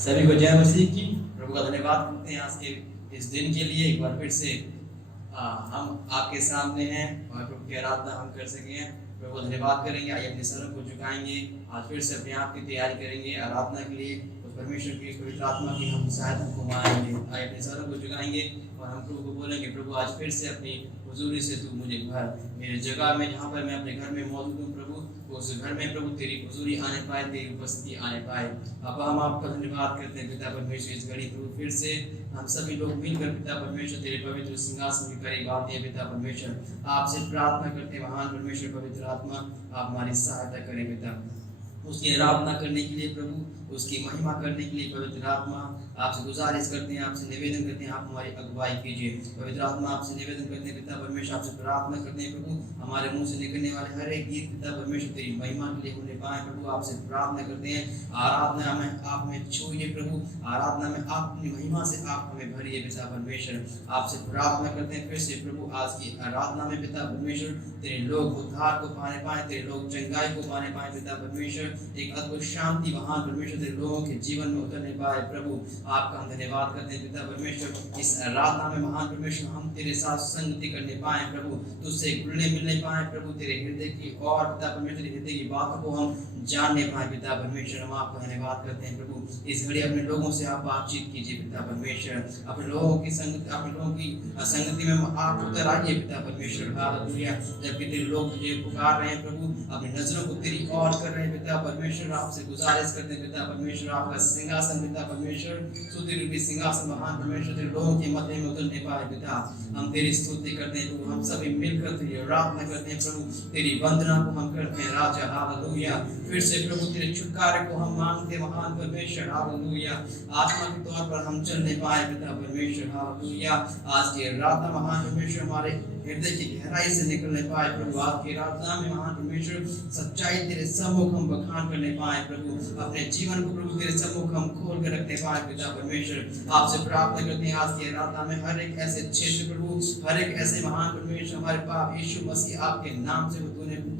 सभी को जय मसीह की। प्रभु का धन्यवाद करते हैं आज के इस दिन के लिए। एक बार फिर से हम आपके सामने हैं और प्रभु की आराधना हम कर सके हैं। प्रभु को धन्यवाद करेंगे। आइए अपने सरों को झुकाएंगे। आज फिर से अपने आप की तैयारी करेंगे आराधना के लिए। उस परमेश्वर की पवित्र आत्मा की हम सहायता को मांगेंगे। आइए अपने सरों को झुकाएंगे और हम प्रभु को बोलेंगे, प्रभु आज फिर से अपनी हुजूरी से तू मुझे भर। मेरे जगह में जहाँ पर मैं अपने घर में मौजूद हूँ प्रभु, उस घर में प्रभु तेरी हुजूरी आने पाए, तेरी उपस्थिति आने पाए। अब हम आपका धन्यवाद करते हैं पिता परमेश्वर। इस घड़ी प्रभु फिर से हम सभी लोग मिलकर पिता परमेश्वर तेरे पवित्र सिंहासन के करीब आते हैं। पिता परमेश्वर आपसे प्रार्थना करते हैं, महान परमेश्वर पवित्र आत्मा आप हमारी सहायता करें पिता। उसकी आराधना करने के लिए प्रभु, उसकी महिमा करने के लिए पवित्र आत्मा आपसे गुजारिश करते हैं, आपसे निवेदन करते हैं, आप हमारी अगुवाई कीजिए। पवित्र आत्मा आपसे निवेदन करते हैं पिता परमेश्वर, आपसे प्रार्थना करते हैं प्रभु, हमारे मुंह से निकलने वाले हर एक गीत पिता परमेश्वर तेरी महिमा के लिए होने पाए प्रभु। आपसे प्रार्थना करते हैं, आराधना में आप में छूइए प्रभु, आराधना में आप अपनी महिमा से आप हमें भरिए पिता परमेश्वर। आपसे प्रार्थना करते हैं फिर से प्रभु, आज की आराधना में पिता परमेश्वर तेरे लोग उद्धार को पाने पाए, तेरे लोग चंगाई को पाने पाए पिता परमेश्वर। एक अद्भुत शांति महान परमेश्वर तेरे लोगों के जीवन में उतरने पाए प्रभु। आपका हम धन्यवाद करते हैं पिता परमेश्वर। इस आराधना में महान परमेश्वर हम तेरे साथ संगति करने पाए प्रभु, तुझसे घुलने मिलने पाए प्रभु, तेरे हृदय की और पिता परमेश्वर हृदय की बातों को हम जानने पाए पिता परमेश्वर। हम आपका धन्यवाद करते हैं प्रभु। इस घड़ी अपने लोगों से आप बातचीत कीजिए पिता परमेश्वर। अपने लोगों की संगति, अपने लोगों की संगति में आप उतर आइए पिता परमेश्वर। हालेलुया। जबकि तेरे लोग तुझे पुकार रहे हैं प्रभु, अपनी नजरों को तेरी ओर कर रहे हैं पिता परमेश्वर। आपसे गुजारिश करते हैं पिता परमेश्वर, आपका सिंहासन पिता परमेश्वर, स्तुति रूपी सिंहासन महान परमेश्वर तेरे लोगों के मध्य में उतरने पाए पिता। हम तेरी स्तुति करते हैं प्रभु, हम सभी मिलकर तेरी आराधना करते हैं प्रभु, तेरी वंदना को हम करते हैं राजा। हालेलुया। फिर से प्रभु तेरे छुटकारे को हम मांगते हैं महान परमेश्वर। हालेलुया। आत्मा के तौर पर हम चलने पाए पिता परमेश्वर। हालेलुया। आज की आराधना महान परमेश्वर हमारे हृदय की गहराई से निकलने पाए प्रभु। आपकी आराधना में महान परमेश्वर सच्चाई तेरे सम्मुख हम बखान करने पाए प्रभु। अपने जीवन को प्रभु तेरे सम्मुख हम खोल कर रखने पाए पिता परमेश्वर। आपसे प्रार्थना करते हैं आज की आराधना में हर एक ऐसे क्षेत्र प्रभु, हर एक ऐसे महान परमेश्वर हमारे पाप यीशु मसीह आपके नाम से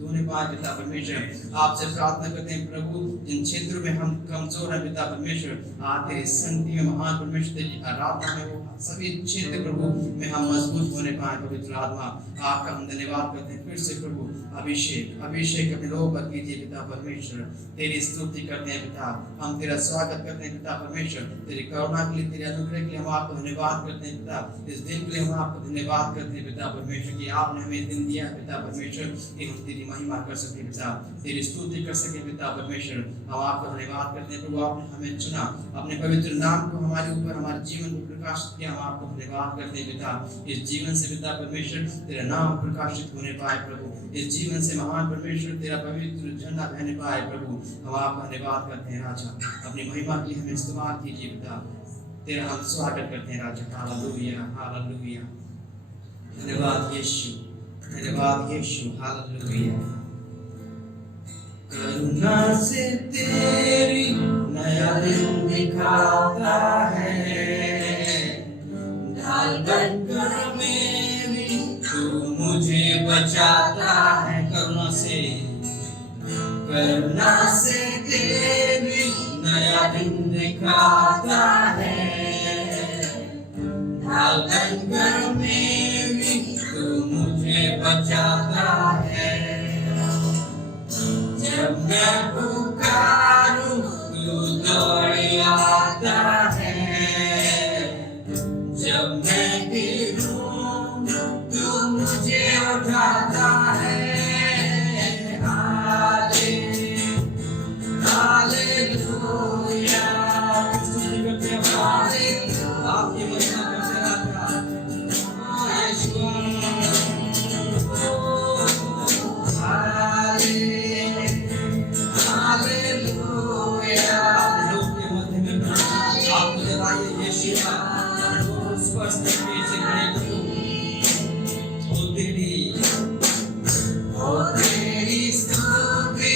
धोने पाए पिता परमेश्वर। आपसे प्रार्थना करते हैं प्रभु, जिन क्षेत्रों में हम कमजोर हैं पिता परमेश्वर, आज तेरी संगति में महान परमेश्वर तेरी आराधना में वो सभी क्षेत्र प्रभु में हम मजबूत होने पाए पवित्र आत्मा। आपका हम धन्यवाद करते हैं फिर से प्रभु। अभिषेक अपने लोगों पर कीजिए पिता परमेश्वर। तेरी स्तुति करते हैं पिता, हम तेरा स्वागत करते हैं पिता परमेश्वर। तेरी करुणा के लिए, तेरे अनुग्रह के लिए हम आपको धन्यवाद करते हैं पिता। इस दिन के लिए हम आपको धन्यवाद करते हैं पिता परमेश्वर कि आपने हमें दिन दिया पिता परमेश्वर कि हम तेरी महिमा कर सके पिता, तेरी स्तुति कर सके पिता परमेश्वर। हम आपको धन्यवाद करते हैं प्रभु, आपने हमें चुना, अपने पवित्र नाम को हमारे ऊपर, हमारे जीवन को प्रकाशित किया। हम आपको धन्यवाद करते हैं पिता। इस जीवन से पिता परमेश्वर तेरा नाम प्रकाशित होने पाए प्रभु, इस जीवन से महान परमेश्वर तेरा पवित्र झंडा बहने पाए प्रभु। हम आपका धन्यवाद करते हैं राजा। अपनी महिमा के लिए हमें इस्तेमाल कीजिए पिता। तेरा हम स्वागत करते हैं राजा। Hallelujah, hallelujah. धन्यवाद यीशु, धन्यवाद यीशु। हालेलुया। करुणा से तेरी नया दिन दिखाता है, ढाल बनकर मेरी तू मुझे बचाता है। करुणा से तेरी नया दिन दिखाता है, ढाल बनकर मेरी तू मुझे बचाता है। जब मैं पुकारूं तू दौड़ आता है, जब मैं गिरूं तू मुझे उठाता है। हालेलुया। आपकी महिमा करते राजा। तेरी स्तुति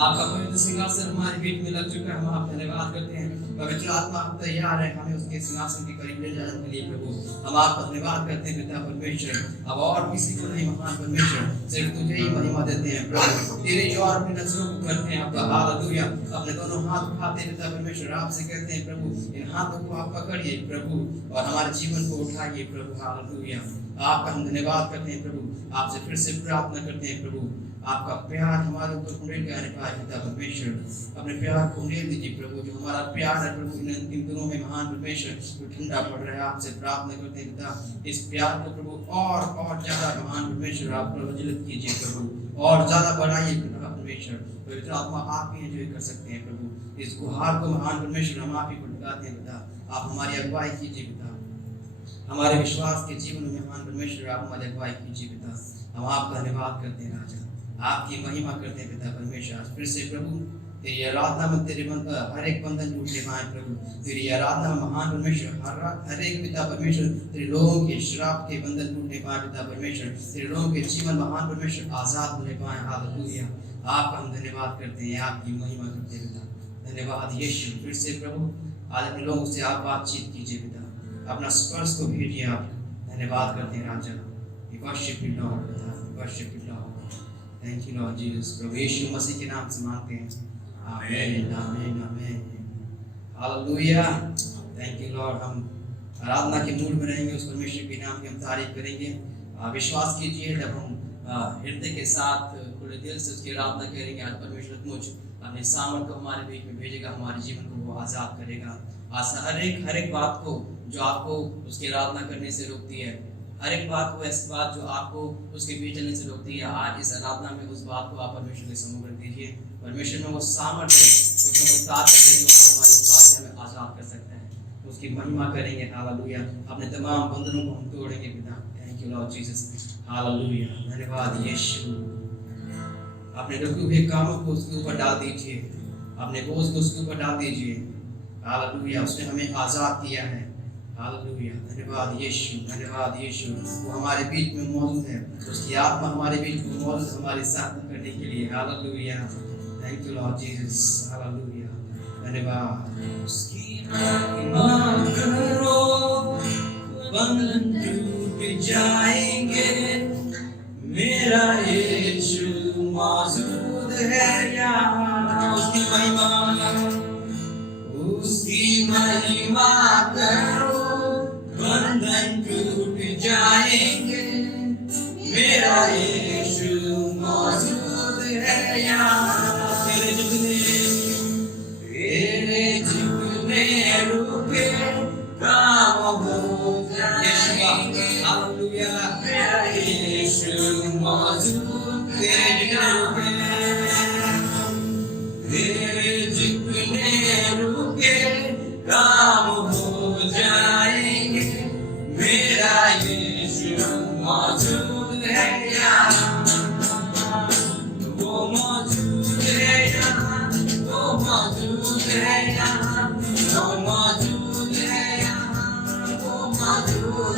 आपका पवित्र सिंहासन हमारे बीच में लग चुका है, हम आपका धन्यवाद करते हैं। पवित्र आत्मा तैयार है हमें उसके सिंहासन के करीब ले जाने के लिए प्रभु। हम आपका धन्यवाद करते हैं पिता परमेश्वर। अब और किसी को नहीं महान परमेश्वर, सिर्फ तुझे ही महिमा देते हैं प्रभु। तेरे जो और अपने नजरों को करते हैं आपका हालेलुया। अपने दोनों हाथ उठाते हैं पिता परमेश्वर, आपसे कहते हैं प्रभु इन हाथों को आप पकड़िए प्रभु और हमारे जीवन को उठाइए प्रभु। हालेलुया। आपका हम धन्यवाद करते हैं प्रभु, आपसे फिर से प्रार्थना करते हैं प्रभु आपका प्यार हमारे ऊपर उड़ेल के आने पाए पिता परमेश्वर। अपने प्यार को उड़ेल दीजिए प्रभु। जो हमारा प्यार है प्रभु इन दिनों में महान परमेश्वर जो ठंडा पड़ रहा है, आपसे प्रार्थना करते हैं पिता इस प्यार को प्रभु और ज्यादा महान परमेश्वर आप प्रज्वलित कीजिए प्रभु, और ज्यादा बढ़ाइए पिता परमेश्वर। पवित्र आत्मा आप ही जो कर सकते हैं प्रभु। इस गुहार को महान परमेश्वर हम आप ही को लगाते हैं पिता। आप हमारी अगुवाई कीजिए पिता। हमारे विश्वास के जीवन में महान परमेश्वर आप हमारी अगुवाई कीजिए पिता। हम आपका धन्यवाद करते हैं राजा, आपकी महिमा करते हैं पिता परमेश्वर। आज फिर से प्रभु तेरी आराधना में तेरे हर एक बंधन टूटने पाए प्रभु। तेरी आराधना में महान परमेश्वर हर एक पिता परमेश्वर तेरे लोगों के श्राप के बंधन टूटने पाए पिता परमेश्वर। तेरे लोगों के जीवन महान परमेश्वर आजाद होने पाए। हालेलुया। आपका हम धन्यवाद करते हैं, आपकी महिमा करते हैं पिता। धन्यवाद यीशु। फिर से प्रभु आज अपने लोगों से आप बातचीत कीजिए पिता, अपना स्पर्श को भेजिए आप। धन्यवाद करते हैं राजा। We worship you Lord पिता, we worship you Lord. Thank you Lord Jesus। प्रभु यीशु मसीह के नाम से मांगते हैं, आमीन आमीन आमीन। हालेलुया। Thank you Lord. हम आराधना के मूड में रहेंगे, उस परमेश्वर के नाम की हम तारीफ करेंगे। विश्वास कीजिए जब हम हृदय के साथ खुले दिल से उसकी आराधना करेंगे, आज परमेश्वर मुझ अपने सामर्थ को हमारे बीच में भेजेगा, हमारे जीवन को वो आज़ाद करेगा। आज हर एक बात को जो आपको उसकी आराधना करने से रोकती है, हर एक बात को ऐसी बात जो आपको उसके बीच चलने से रोकती है, आज इस आराधना में उस बात को आप परमेश्वर के सम्मुख रख दीजिए। परमेश्वर में वो सामर्थ्य है, उसमें वो ताकत है जो हमारी बात से हमें आज़ाद कर सकता है। उसकी महिमा करेंगे। हालेलुया। अपने तमाम बंधनों को हम तोड़ेंगे पिता। Thank you Lord Jesus. Hallelujah. धन्यवाद यीशु। अपने रुके हुए कामों को उसके ऊपर डाल दीजिए, अपने बोझ को उसके ऊपर डाल दीजिए। हालेलुया। उसने हमें आज़ाद किया है। हालेलुया। धन्यवाद यीशु, धन्यवाद यीशु। वो हमारे बीच में मौजूद है, उसकी आत्मा हमारे बीच में मौजूद है हमारे साथ करने के लिए। Hallelujah. Thank you Lord Jesus. Hallelujah. धन्यवाद। उसकी महिमा करो, बंधन टूट जाएंगे। मेरा यीशु मौजूद है यहाँ। उसकी महिमा करो, बंधन टूट जाएंगे। मेरा यीशु मौजूद है यहाँ। तेरे जितने रुके काम हो जाएंगे। हालेलुया। मेरा यीशु मौजूद है। तेरे जितने रुके काम हो जाएंगे। मेरा यीशु मौजूद है यहाँ। वो मौजूद है यहाँ, वो मौजूद है यहाँ, वो मौजूद है यहाँ, वो मौजूद है। वो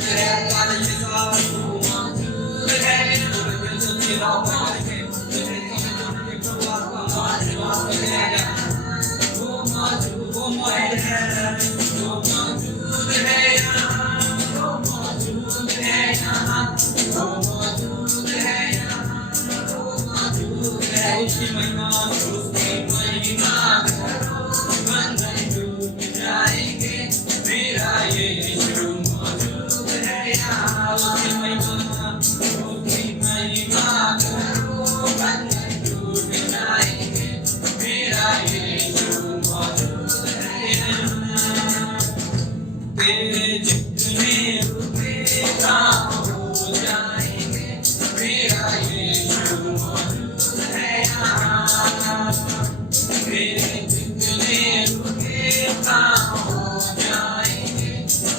मौजूद है। उसकी महिमा करो, बंधन टूट जाएंगे। मेरा यीशु मौजूद है यहाँ। उसकी महिमा करो, बंधन टूट जाएंगे। मेरा यीशु मौजूद है यहाँ। तेरे जितने रुके काम हो जाएंगे। मेरा यीशु मौजूद है यहाँ। तेरे जितने रुके काम हो जाएंगे।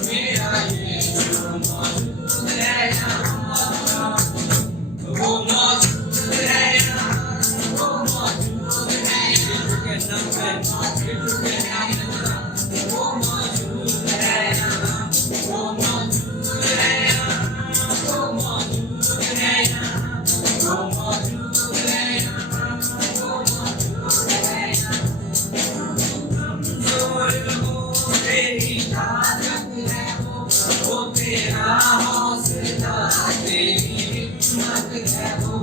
मेरा यीशु मौजूद है यहाँ। वो मौजूद है यहाँ, वो मौजूद है यहाँ। वो मौजूद है यहाँ, वो मौजूद है यहाँ, वो मौजूद है यहाँ, वो मौजूद है यहाँ, वो मौजूद है यहाँ। कमजोर हो तेरी ताकत है वो तेरा हौसला, तेरी हिम्मत है वो।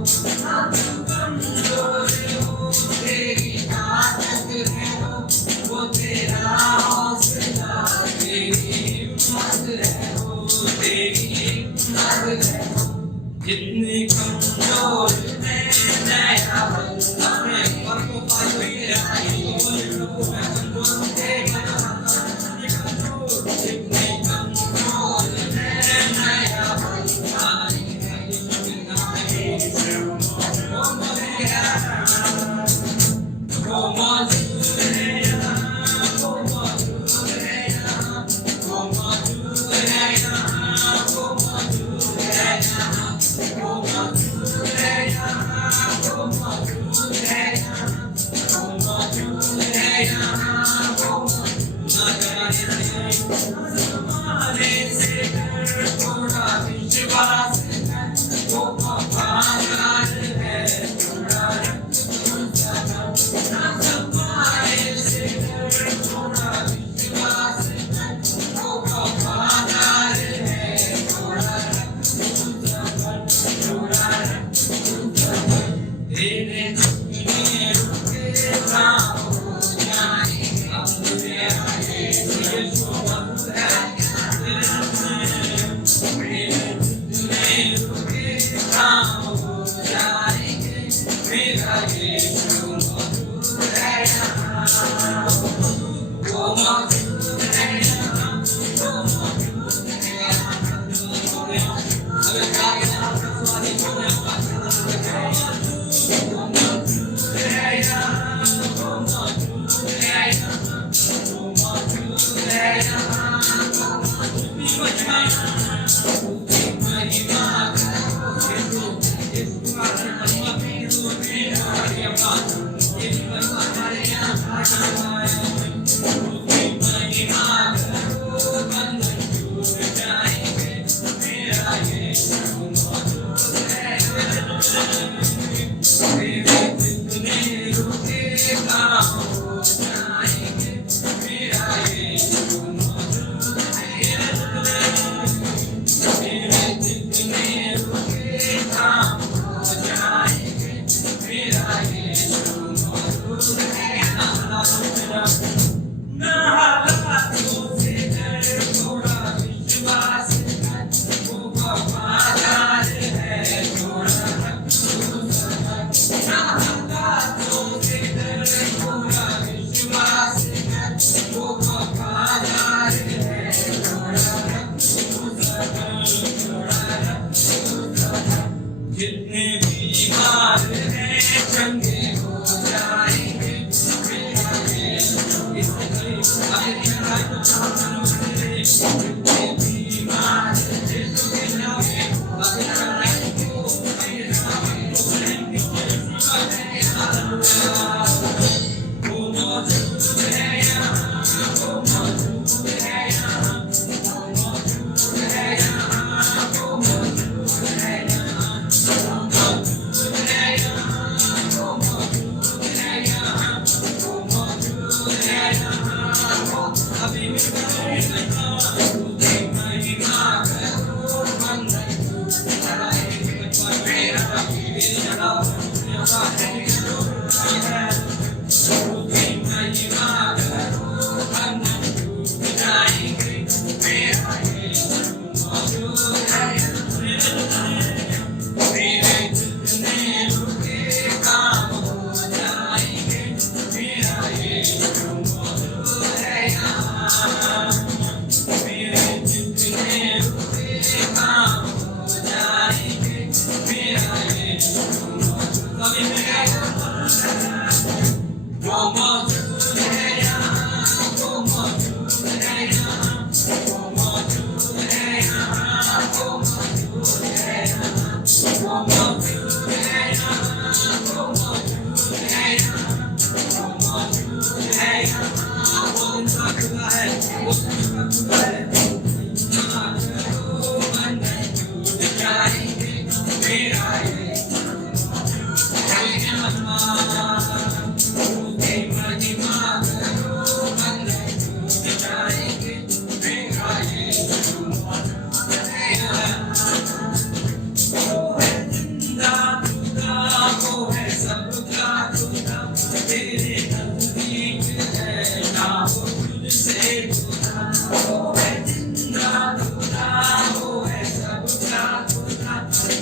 कमजोर हो तेरी ताकत है वो तेरा हौसला, तेरी हिम्मत है वो, तेरी हिम्मत है वो। जितने कमजोर मैं नया अपने पर को पाई जितने कमजोर मैं नया वो मौजूद है यहाँ, वो मौजूद है यहाँ, वो मौजूद है यहाँ,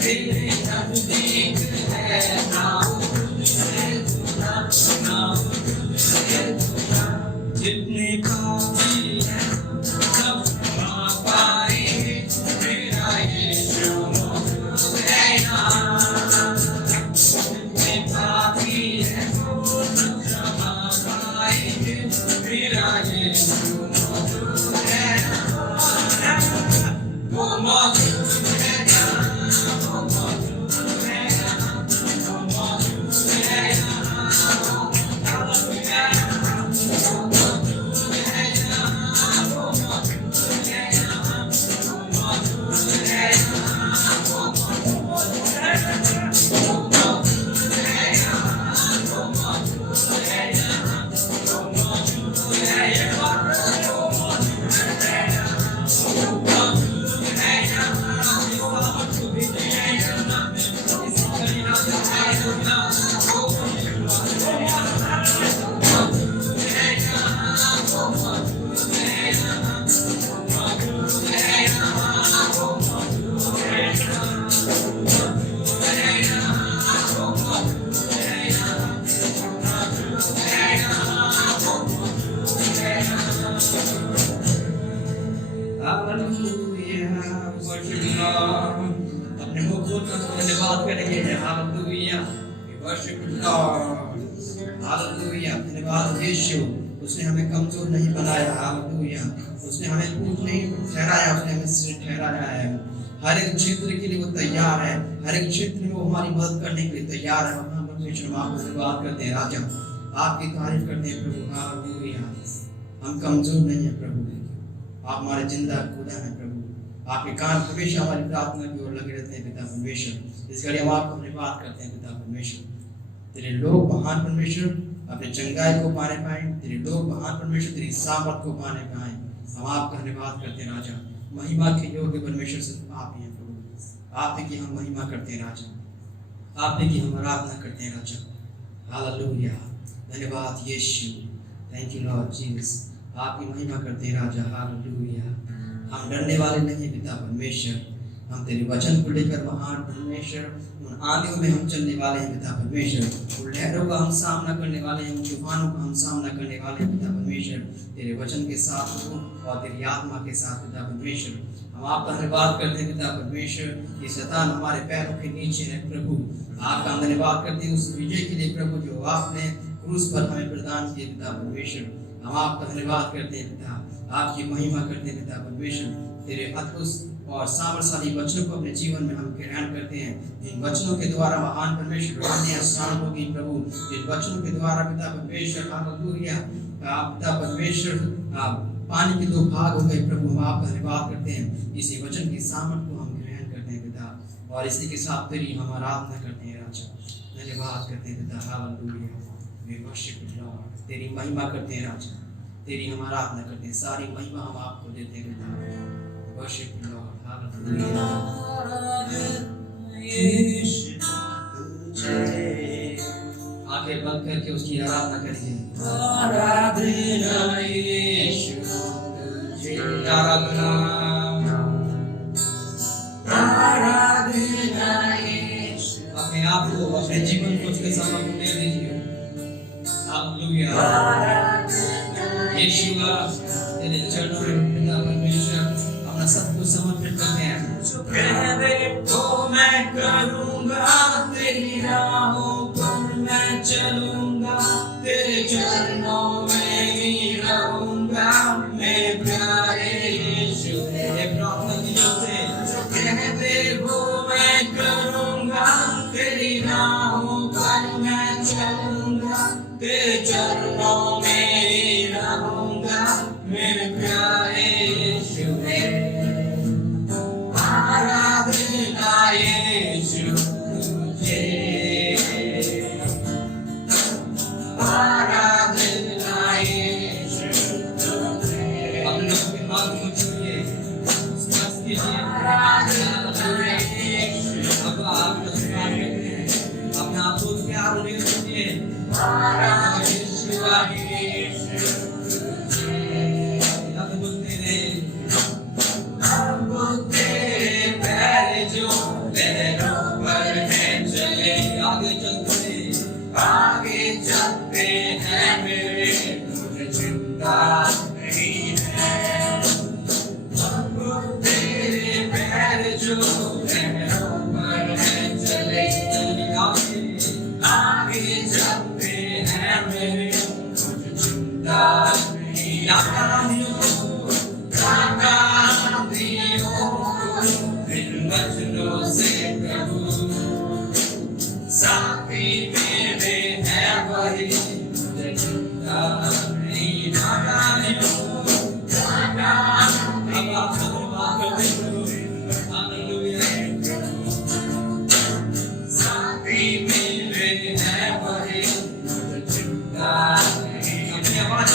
तेरे नजदीक है, ना हो तुझसे जुदा, ना हो तुझसे जुदा। जितने पापी हैं सब क्षमा पाएंगे, मेरा यीशु मौजूद है यहाँ। जितने पापी हैं वो सब क्षमा पाएंगे, मेरा यीशु मौजूद है यहाँ। वो मौजूद है यहाँ, वो मौजूद है यहाँ, वो मौजूद है यहाँ, वो मौजूद है यहाँ, वो मौजूद है यहाँ, वो मौजूद है यहाँ, वो मौजूद है यहाँ, वो मौजूद है यहाँ, वो मौजूद है यहाँ, वो मौजूद है यहाँ, वो मौजूद है यहाँ, वो मौजूद है यहाँ, वो मौजूद है यहाँ। इस सामर्थ को भी दे यहाँ में, इस कलियां से आए हो ना, वो मौजूद है यहाँ, वो मौजूद है यहाँ, वो मौजूद है यहाँ, वो मौजूद है यहाँ, वो मौजूद है यहाँ, वो मौजूद है यहाँ, वो मौजूद है यहाँ, वो मौजूद है यहाँ, वो मौजूद है यहाँ। Hallelujah, worship God. अपने मुंह खोलकर धन्यवाद करेंगे, हालेलुया, वर्शिप गॉड। हालेलुया, धन्यवाद यीशु, उसने हमें कमजोर नहीं बनाया, हालेलुया, उसने हमें ऊंच नहीं ठहराया, उसने हमें सिर ठहराया है। हर एक क्षेत्र के लिए वो तैयार है, हर एक क्षेत्र में वो हमारी मदद करने के लिए तैयार है। हम परमेश्वर आपको धन्यवाद करते हैं राजा, आपकी तारीफ करते हैं प्रभु, हालेलुया। हम कमजोर नहीं है प्रभु, आप हमारे जिंदा खुदा हैं प्रभु। आपके कान हमेशा हमारी प्रार्थना की ओर लगे रहते हैं पिता परमेश्वर। इस घड़ी हम आपको धन्यवाद करते हैं पिता परमेश्वर। तेरे लोग महान परमेश्वर अपने चंगाई को पाने पाए, तेरे लोग महान परमेश्वर तेरी सामर्थ को पाने पाए। हम आपका धन्यवाद करते हैं राजा। महिमा के योग्य परमेश्वर सिर्फ आप ही हैं प्रभु। आप ही की हम महिमा करते हैं राजा, आप ही की हम आराधना करते हैं राजा। हालेलुया, धन्यवाद यीशु, थैंक यू लॉर्ड जीसस। आपकी महिमा करते हैं राजा, हालेलुया। हम डरने वाले नहीं पिता परमेश्वर, हम तेरे वचन को लेकर महान परमेश्वर उन आंधियों में हम चलने वाले हैं पिता परमेश्वर। उन लहरों का हम सामना करने वाले हैं, उन तूफानों का हम सामना करने वाले हैं पिता परमेश्वर। तेरे वचन के साथ हो और तेरी आत्मा के साथ पिता परमेश्वर। हम आपका धन्यवाद करते हैं पिता परमेश्वर कि शैतान हमारे पैरों के नीचे है प्रभु। आपका हम धन्यवाद करते हैं उस विजय के लिए प्रभु जो आपने क्रूस पर हमें प्रदान किए पिता परमेश्वर। हम आपका धन्यवाद करते हैं पिता, आपकी महिमा करते हैं पिता परमेश्वर। तेरे अद्भुत और सामर्थ्यशाली वचनों को अपने जीवन में हम ग्रहण करते हैं। इन वचनों के द्वारा महान परमेश्वर रोशनी स्नान होगी प्रभु। इन वचनों के द्वारा पिता परमेश्वर, हालेलुया, आप पिता परमेश्वर पानी के दो भाग हो गए प्रभु। हम आपका धन्यवाद करते हैं, इसी वचन की सामर्थ को हम ग्रहण करते हैं पिता, और इसी के साथ तेरी हम आराधना करते हैं राजा। धन्यवाद करते हैं पिता, hallelujah, we worship you Lord. तेरी महिमा करते हैं राजा, तेरी हम आराधना करते हैं, सारी महिमा हम आपको देते हैं पिता। Worship you Lord, hallelujah. आंखें बंद करके उसकी आराधना करिए। आराधना यीशु तुझे, आराधना, आराधना यीशु। अपने आप को, अपने जीवन को उसके समर्पण दे दीजिए। हालेलुया, यीशु तेरे चरणों में पिता परमेश्वर अपना सब कुछ समर्पित करते हैं। जो कहवे तो मैं करूँगा, तेरी राहों पर मैं चलूँगा, तेरे चरणों में ही रहूँगा, मेरे प्यारे यीशु। ये प्रार्थना कीजिए से, जो कहवे वो मैं करूँगा, तेरी राहों पर मैं चलूँगा, तेरे चरणों में ही रहूँगा, मेरे प्यारे यीशु। आराधना यीशु तुझे, वचनों से प्रभु साथी मेरे है वही, मुझे चिंता नहीं। साथी मेरे है वही, मुझे चिंता नहीं। अपनी आवाज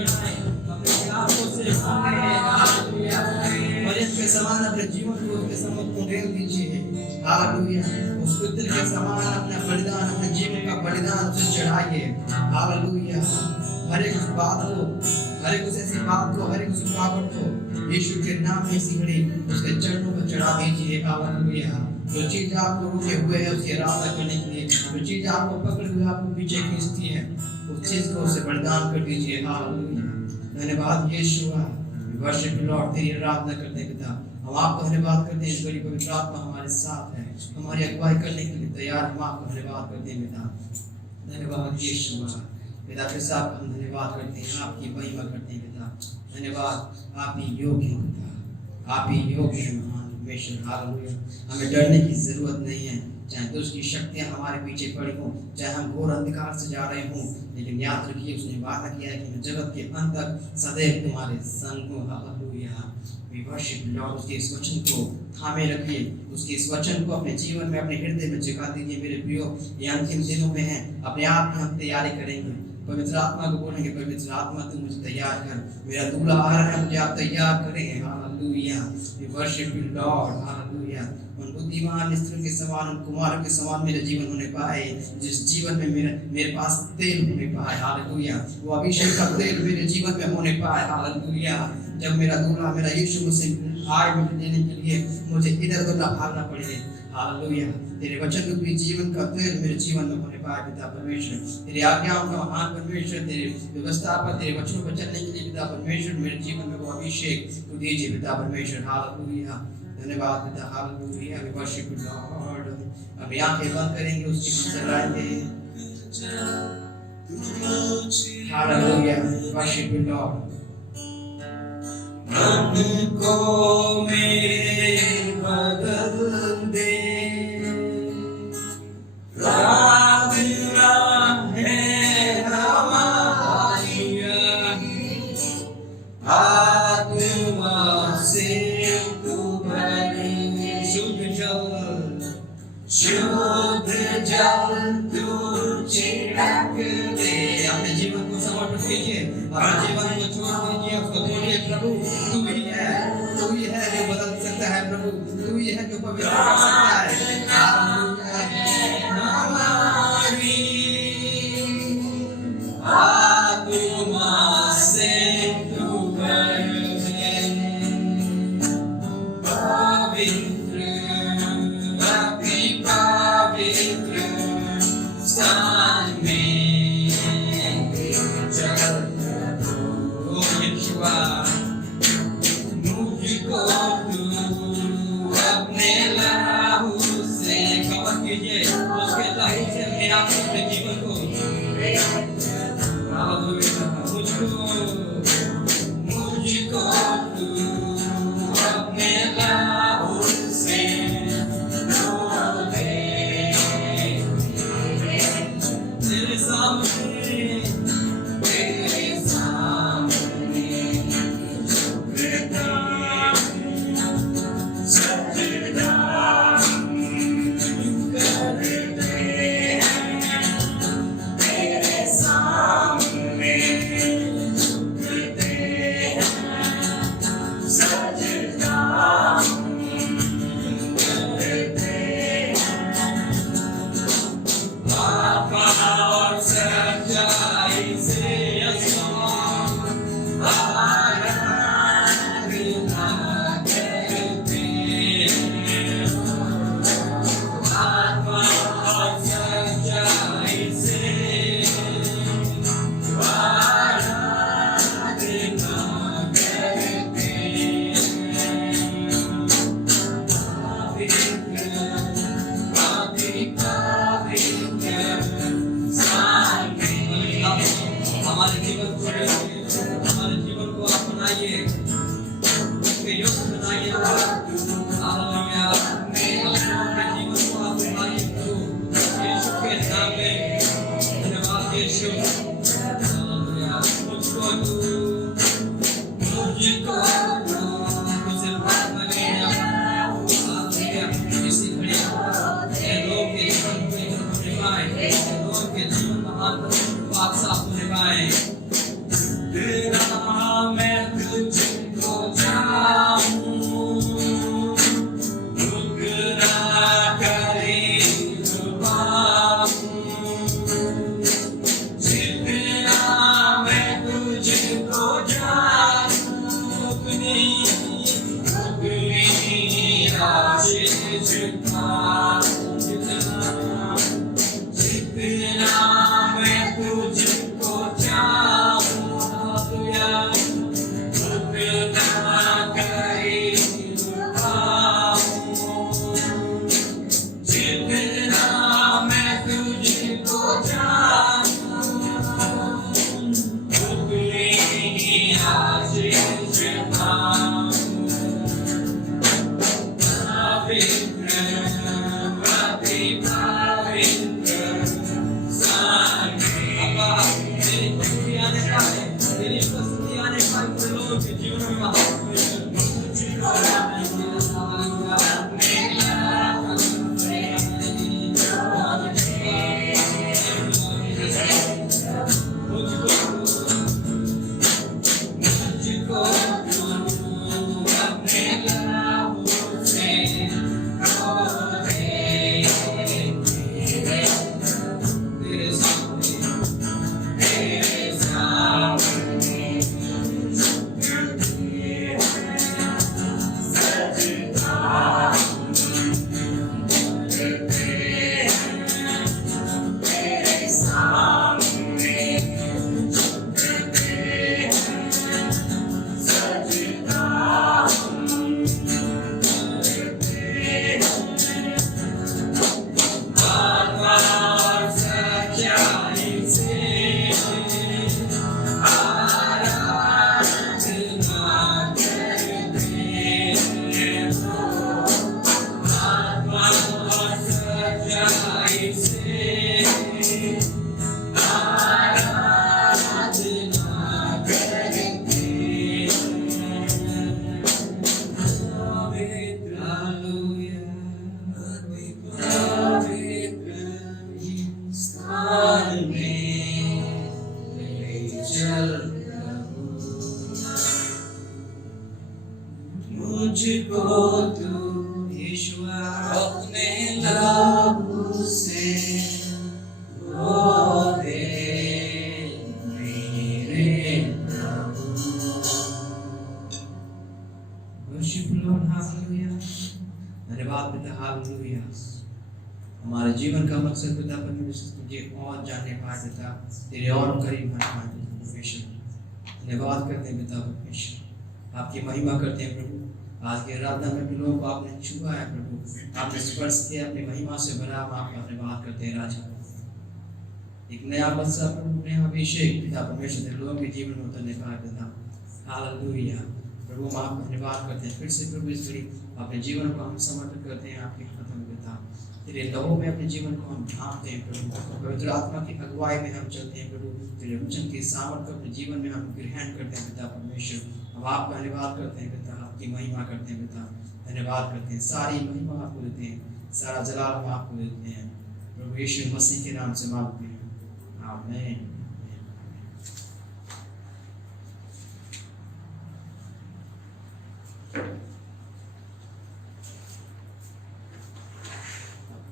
चढ़ाएं, अपने खिलाफों से भागे। हालेलुया। मरियम के समान अपने जीवन को उसके सम्मुख उंडेल दीजिए। हालेलुया। उस पुत्र के समान अपना बलिदान, अपने जीवन का बलिदान उसे चढ़ाइए। हालेलुया। हर एक बात को, हर एक ऐसी बात को, हर एक रुकावट को यीशु के नाम में सिगड़ी उसके चरणों पर चढ़ा दीजिए। हालेलुया। जो चीज आपको रुके हुए है उसकी आराधना करने के लिए, जो चीज आपको पकड़े हुए आपको पीछे खींचती है, उस चीज को उसे बलिदान कर दीजिए। हालेलुया। धन्यवाद यीशुआ, वर्शिप लॉर्ड, तेरी आराधना करते पिता। हम आपको धन्यवाद करते हैं, इस बड़ी पवित्र आत्मा हमारे साथ है, हमारी अगुवाई करने के लिए तैयार। हम आपको धन्यवाद करते हैं पिता। धन्यवाद यीशुआ। पिता के साथ हम धन्यवाद करते हैं, आपकी महिमा करते हैं पिता। धन्यवाद, आप ही योग्य हैं पिता, आप ही योग्य हैं महान परमेश्वर। हालेलुया। हमें डरने की जरूरत नहीं है, चाहे दुष्ट की शक्तियां हमारे पीछे पड़ी हों, चाहे हम घोर अंधकार से जा रहे हों, लेकिन याद रखिए उसने वादा किया है कि मैं जगत के अंत तक सदैव तुम्हारे संग हूं। हालेलुया। We worship Lord. उसके इस वचन को थामे रखिए, उसके इस वचन को अपने जीवन में, अपने हृदय में जगा दीजिए। मेरे प्रियो, ये अंतिम दिनों में है, अपने आप की हम तैयारी करेंगे। पवित्र आत्मा को बोलेंगे, पवित्र आत्मा तू मुझे तैयार कर, मेरा दूल्हा आ रहा है, मुझे आप तैयार करेंगे। Hallelujah. We worship you Lord. Hallelujah. उन बुद्धिमान स्त्रियों के समान, उन कुमारों के समान मेरा जीवन होने पाए, जिस जीवन में मेरे पास तेल होने पाए। हालेलुया। वो अभिषेक का तेल मेरे जीवन में होने पाए। हालेलुया। जब मेरा दूल्हा, मेरा यीशु मुझसे आए मुझे लेने के लिए, मुझे इधर उधर ना भागना पड़े। हालेलुया। तेरे वचन रूपी जीवन का तेल मेरे जीवन में होने पाए पिता परमेश्वर। तेरी आज्ञाओं का महान परमेश्वर, तेरे व्यवस्था पर, तेरे वचनों पर चलने के लिए पिता परमेश्वर मेरे जीवन में वो अभिषेक तू दीजिए पिता परमेश्वर। हालेलुया। धन्यवाद पिता। Hallelujah. We worship you Lord. अब आंखें बंद करेंगे, उसकी मंजर लाएंगे। हालेलुया। Worship you Lord. मन को मेरे बदल दे, प्रार्थना है हमारी, आत्मा से तू भर, शुद्ध जल तू छिड़क दे। अपने जीवन को समर्पित कीजिए, अपने जीवन को छोड़ दीजिए, उसको बोलिए, प्रभु तू ही है जो बदल सकता है, प्रभु तू ही है जो पवित्र कर सकता है। हमारी आत्मा से तू भर दे, पवित्र अति पवित्र स्थान में चल यीशुआ, मुझको तू अपने मुझको तू यीशुआ अपने लहू से धो दे मेरे प्रभु। Worship Lord, hallelujah. धन्यवाद पिता, हालेलुया। हमारे जीवन का मकसद पिता परमेश्वर तुझे और जानने पाए पिता, तेरे और करीब बन पाए परमेश्वर। धन्यवाद करते हैं पिता परमेश्वर, आपकी महिमा करते हैं प्रभु। आज के आराधना में लोगों को आपने छुआ है प्रभु, आपने स्पर्श किया, अपनी महिमा से भरा। हम आपका धन्यवाद करते हैं राजा। एक नया बदसा प्रभु, नया अभिषेक पिता परमेश्वर लोगों के जीवन में उतरने पाए पिता, हालेलुया। प्रभु हम आपका धन्यवाद करते हैं फिर से प्रभु, इस घड़ी अपने जीवन को हम समर्पित करते हैं आपके हाथों में पिता। तेरे लहू में अपने जीवन को हम ढांपते हैं प्रभु, पवित्र आत्मा की अगुवाई में हम चलते हैं प्रभु। तेरे वचन की सामर्थ को अपने जीवन में हम ग्रहण करते हैं पिता परमेश्वर। हम आपका धन्यवाद करते हैं पिता, आपकी महिमा करते हैं पिता, धन्यवाद करते हैं। सारी महिमा आपको देते हैं, सारा जलाल हम आपको देते हैं प्रभु यीशु मसीह के नाम से मांगते हैं, आमीन।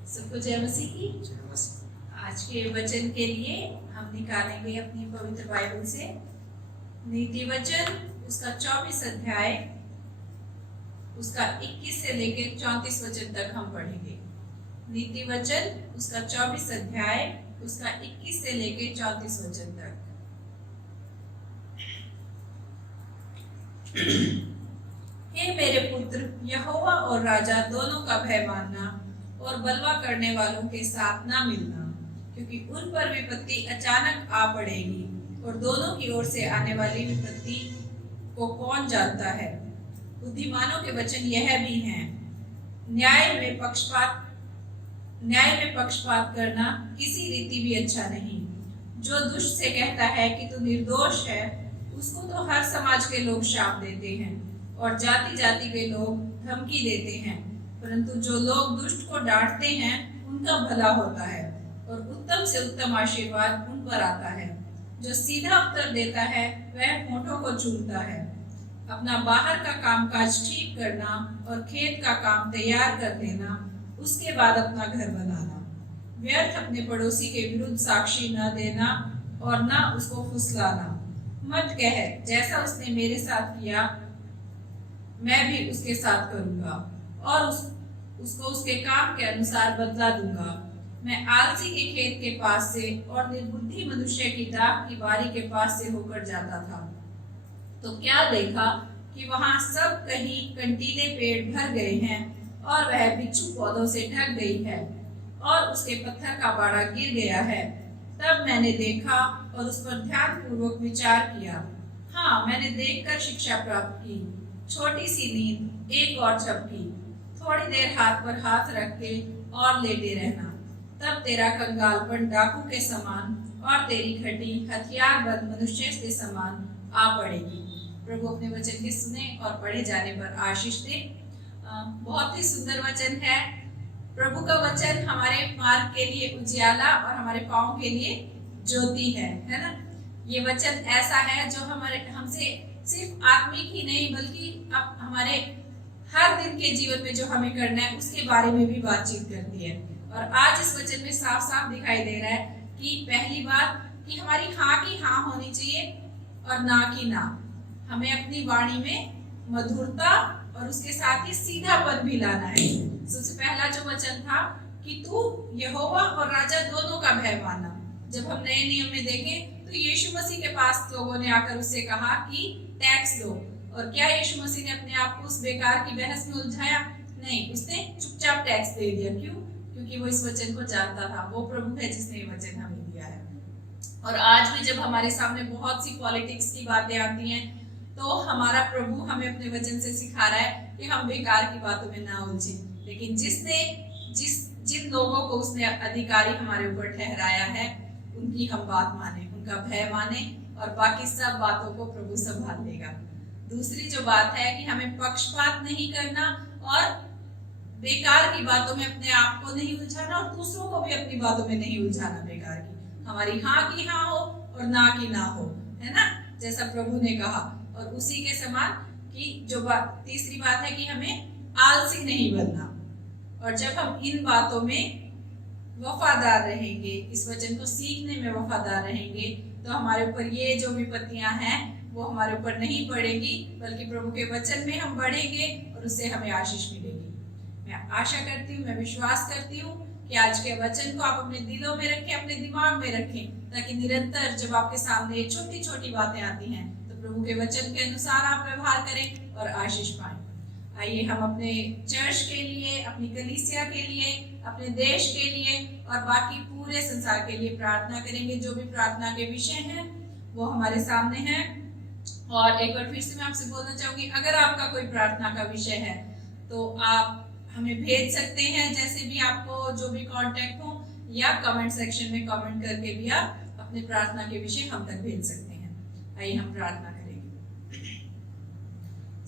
सबको जय मसीह की। आज के वचन के लिए हम निकालेंगे अपनी पवित्र बाइबल से नीति वचन, उसका 24 अध्याय, उसका 21 से लेकर 34 वचन तक हम पढ़ेंगे। नीति वचन, उसका 24 अध्याय, उसका 21 से लेकर 34 वचन तक। हे मेरे पुत्र, यहोवा और राजा दोनों का भय मानना और बलवा करने वालों के साथ ना मिलना, क्योंकि उन पर विपत्ति अचानक आ पड़ेगी और दोनों की ओर से आने वाली विपत्ति को कौन जानता है। बुद्धिमानों के वचन यह भी हैं, न्याय में पक्षपात करना किसी रीति भी अच्छा नहीं। जो दुष्ट से कहता है कि तू निर्दोष है, उसको तो हर समाज के लोग शाप देते हैं और जाति जाति के लोग धमकी देते हैं, परंतु जो लोग दुष्ट को डांटते हैं उनका भला होता है और उत्तम से उत्तम आशीर्वाद उन पर आता है। जो सीधा उत्तर देता है वह होठों को चूमता है। अपना बाहर का कामकाज ठीक करना और खेत का काम तैयार कर देना, उसके बाद अपना घर बनाना। व्यर्थ अपने पड़ोसी के विरुद्ध साक्षी न देना और न उसको फुसलाना। मत कह, जैसा उसने मेरे साथ किया मैं भी उसके साथ करूंगा और उसको उसके काम के अनुसार बदला दूंगा। मैं आलसी के खेत के पास से और निर्बुद्धि मनुष्य की दाख की बारी के पास से होकर जाता था, तो क्या देखा कि वहां सब कहीं कंटीले पेड़ भर गए हैं और वह बिच्छू पौधों से ढक गई है और उसके पत्थर का बाड़ा गिर गया है। तब मैंने देखा और उस पर ध्यान पूर्वक विचार किया। हाँ, मैंने देखकर शिक्षा प्राप्त की। छोटी सी नींद, एक और झपकी, थोड़ी देर हाथ पर हाथ रख के और लेटे रहना। तब तेरा कंगालपन डाकू के समान और तेरी घटी हथियारबंद मनुष्य के समान आ पड़ेगी। प्रभु अपने वचन के सुने और पढ़े जाने पर आशीष दे। बहुत ही सुंदर वचन है। प्रभु का वचन हमारे मार्ग के लिए उजियाला और हमारे पाँव के लिए ज्योति है ना। ये वचन ऐसा है जो हमसे सिर्फ आत्मिक ही नहीं बल्कि हमारे हर दिन के जीवन में जो हमें करना है उसके बारे में भी बातचीत करती है। और आज इस वचन में साफ साफ दिखाई दे रहा है कि पहली बात कि हमारी हाँ की हाँ होनी चाहिए और ना की ना। हमें अपनी वाणी में मधुरता और उसके साथ ही सीधापन भी लाना है। सबसे पहला जो वचन था कि तू यहोवा और राजा दोनों का भय मानना। जब हम नए नियम में देखें तो यीशु मसीह के पास लोगों ने आकर उससे कहा कि टैक्स दो, और क्या यीशु मसीह ने अपने आप को उस बेकार की बहस में उलझाया? नहीं, उसने चुपचाप टैक्स दे दिया। क्यों? क्योंकि वो इस वचन को जानता था। वो प्रभु है जिसने ये वचन हमें दिया है। और आज भी जब हमारे सामने बहुत सी पॉलिटिक्स की बातें आती हैं तो हमारा प्रभु हमें अपने वचन से सिखा रहा है कि हम बेकार की बातों में ना उलझें। लेकिन जिन लोगों को उसने अधिकारी हमारे ऊपर ठहराया है उनकी हम बात माने, उनका भय माने और बाकी सब बातों को प्रभु संभाल लेगा। दूसरी जो बात है कि हमें पक्षपात नहीं करना और बेकार की बातों में अपने आप को नहीं उलझाना और दूसरों को भी अपनी बातों में नहीं उलझाना बेकार की। हमारी हाँ की हाँ हो और ना की ना हो, है ना, जैसा प्रभु ने कहा। और उसी के समान कि तीसरी बात है कि हमें आलसी नहीं बनना। और जब हम इन बातों में वफादार रहेंगे, इस वचन को सीखने में वफादार रहेंगे, तो हमारे ऊपर ये जो विपत्तियां हैं वो हमारे ऊपर नहीं पड़ेगी, बल्कि प्रभु के वचन में हम बढ़ेंगे और उससे हमें आशीष मिलेगी। मैं आशा करती हूँ, मैं विश्वास करती हूँ कि आज के वचन को आप अपने दिलों में रखें, अपने दिमाग में रखें, ताकि निरंतर जब आपके सामने छोटी छोटी बातें आती हैं तो प्रभु के वचन के अनुसार आप व्यवहार करें और आशीष पाएं। आइए हम अपने चर्च के लिए, अपनी कलीसिया के लिए, अपने देश के लिए और बाकी पूरे संसार के लिए प्रार्थना करेंगे। जो भी प्रार्थना के विषय हैं वो हमारे सामने हैं। और एक बार फिर से मैं आपसे बोलना चाहूंगी, अगर आपका कोई प्रार्थना का विषय है तो आप हमें भेज सकते हैं, जैसे भी आपको जो भी कांटेक्ट हो, या कमेंट सेक्शन में कमेंट करके भी आप अपने प्रार्थना के विषय हम तक भेज सकते हैं। आइए हम प्रार्थना करेंगे।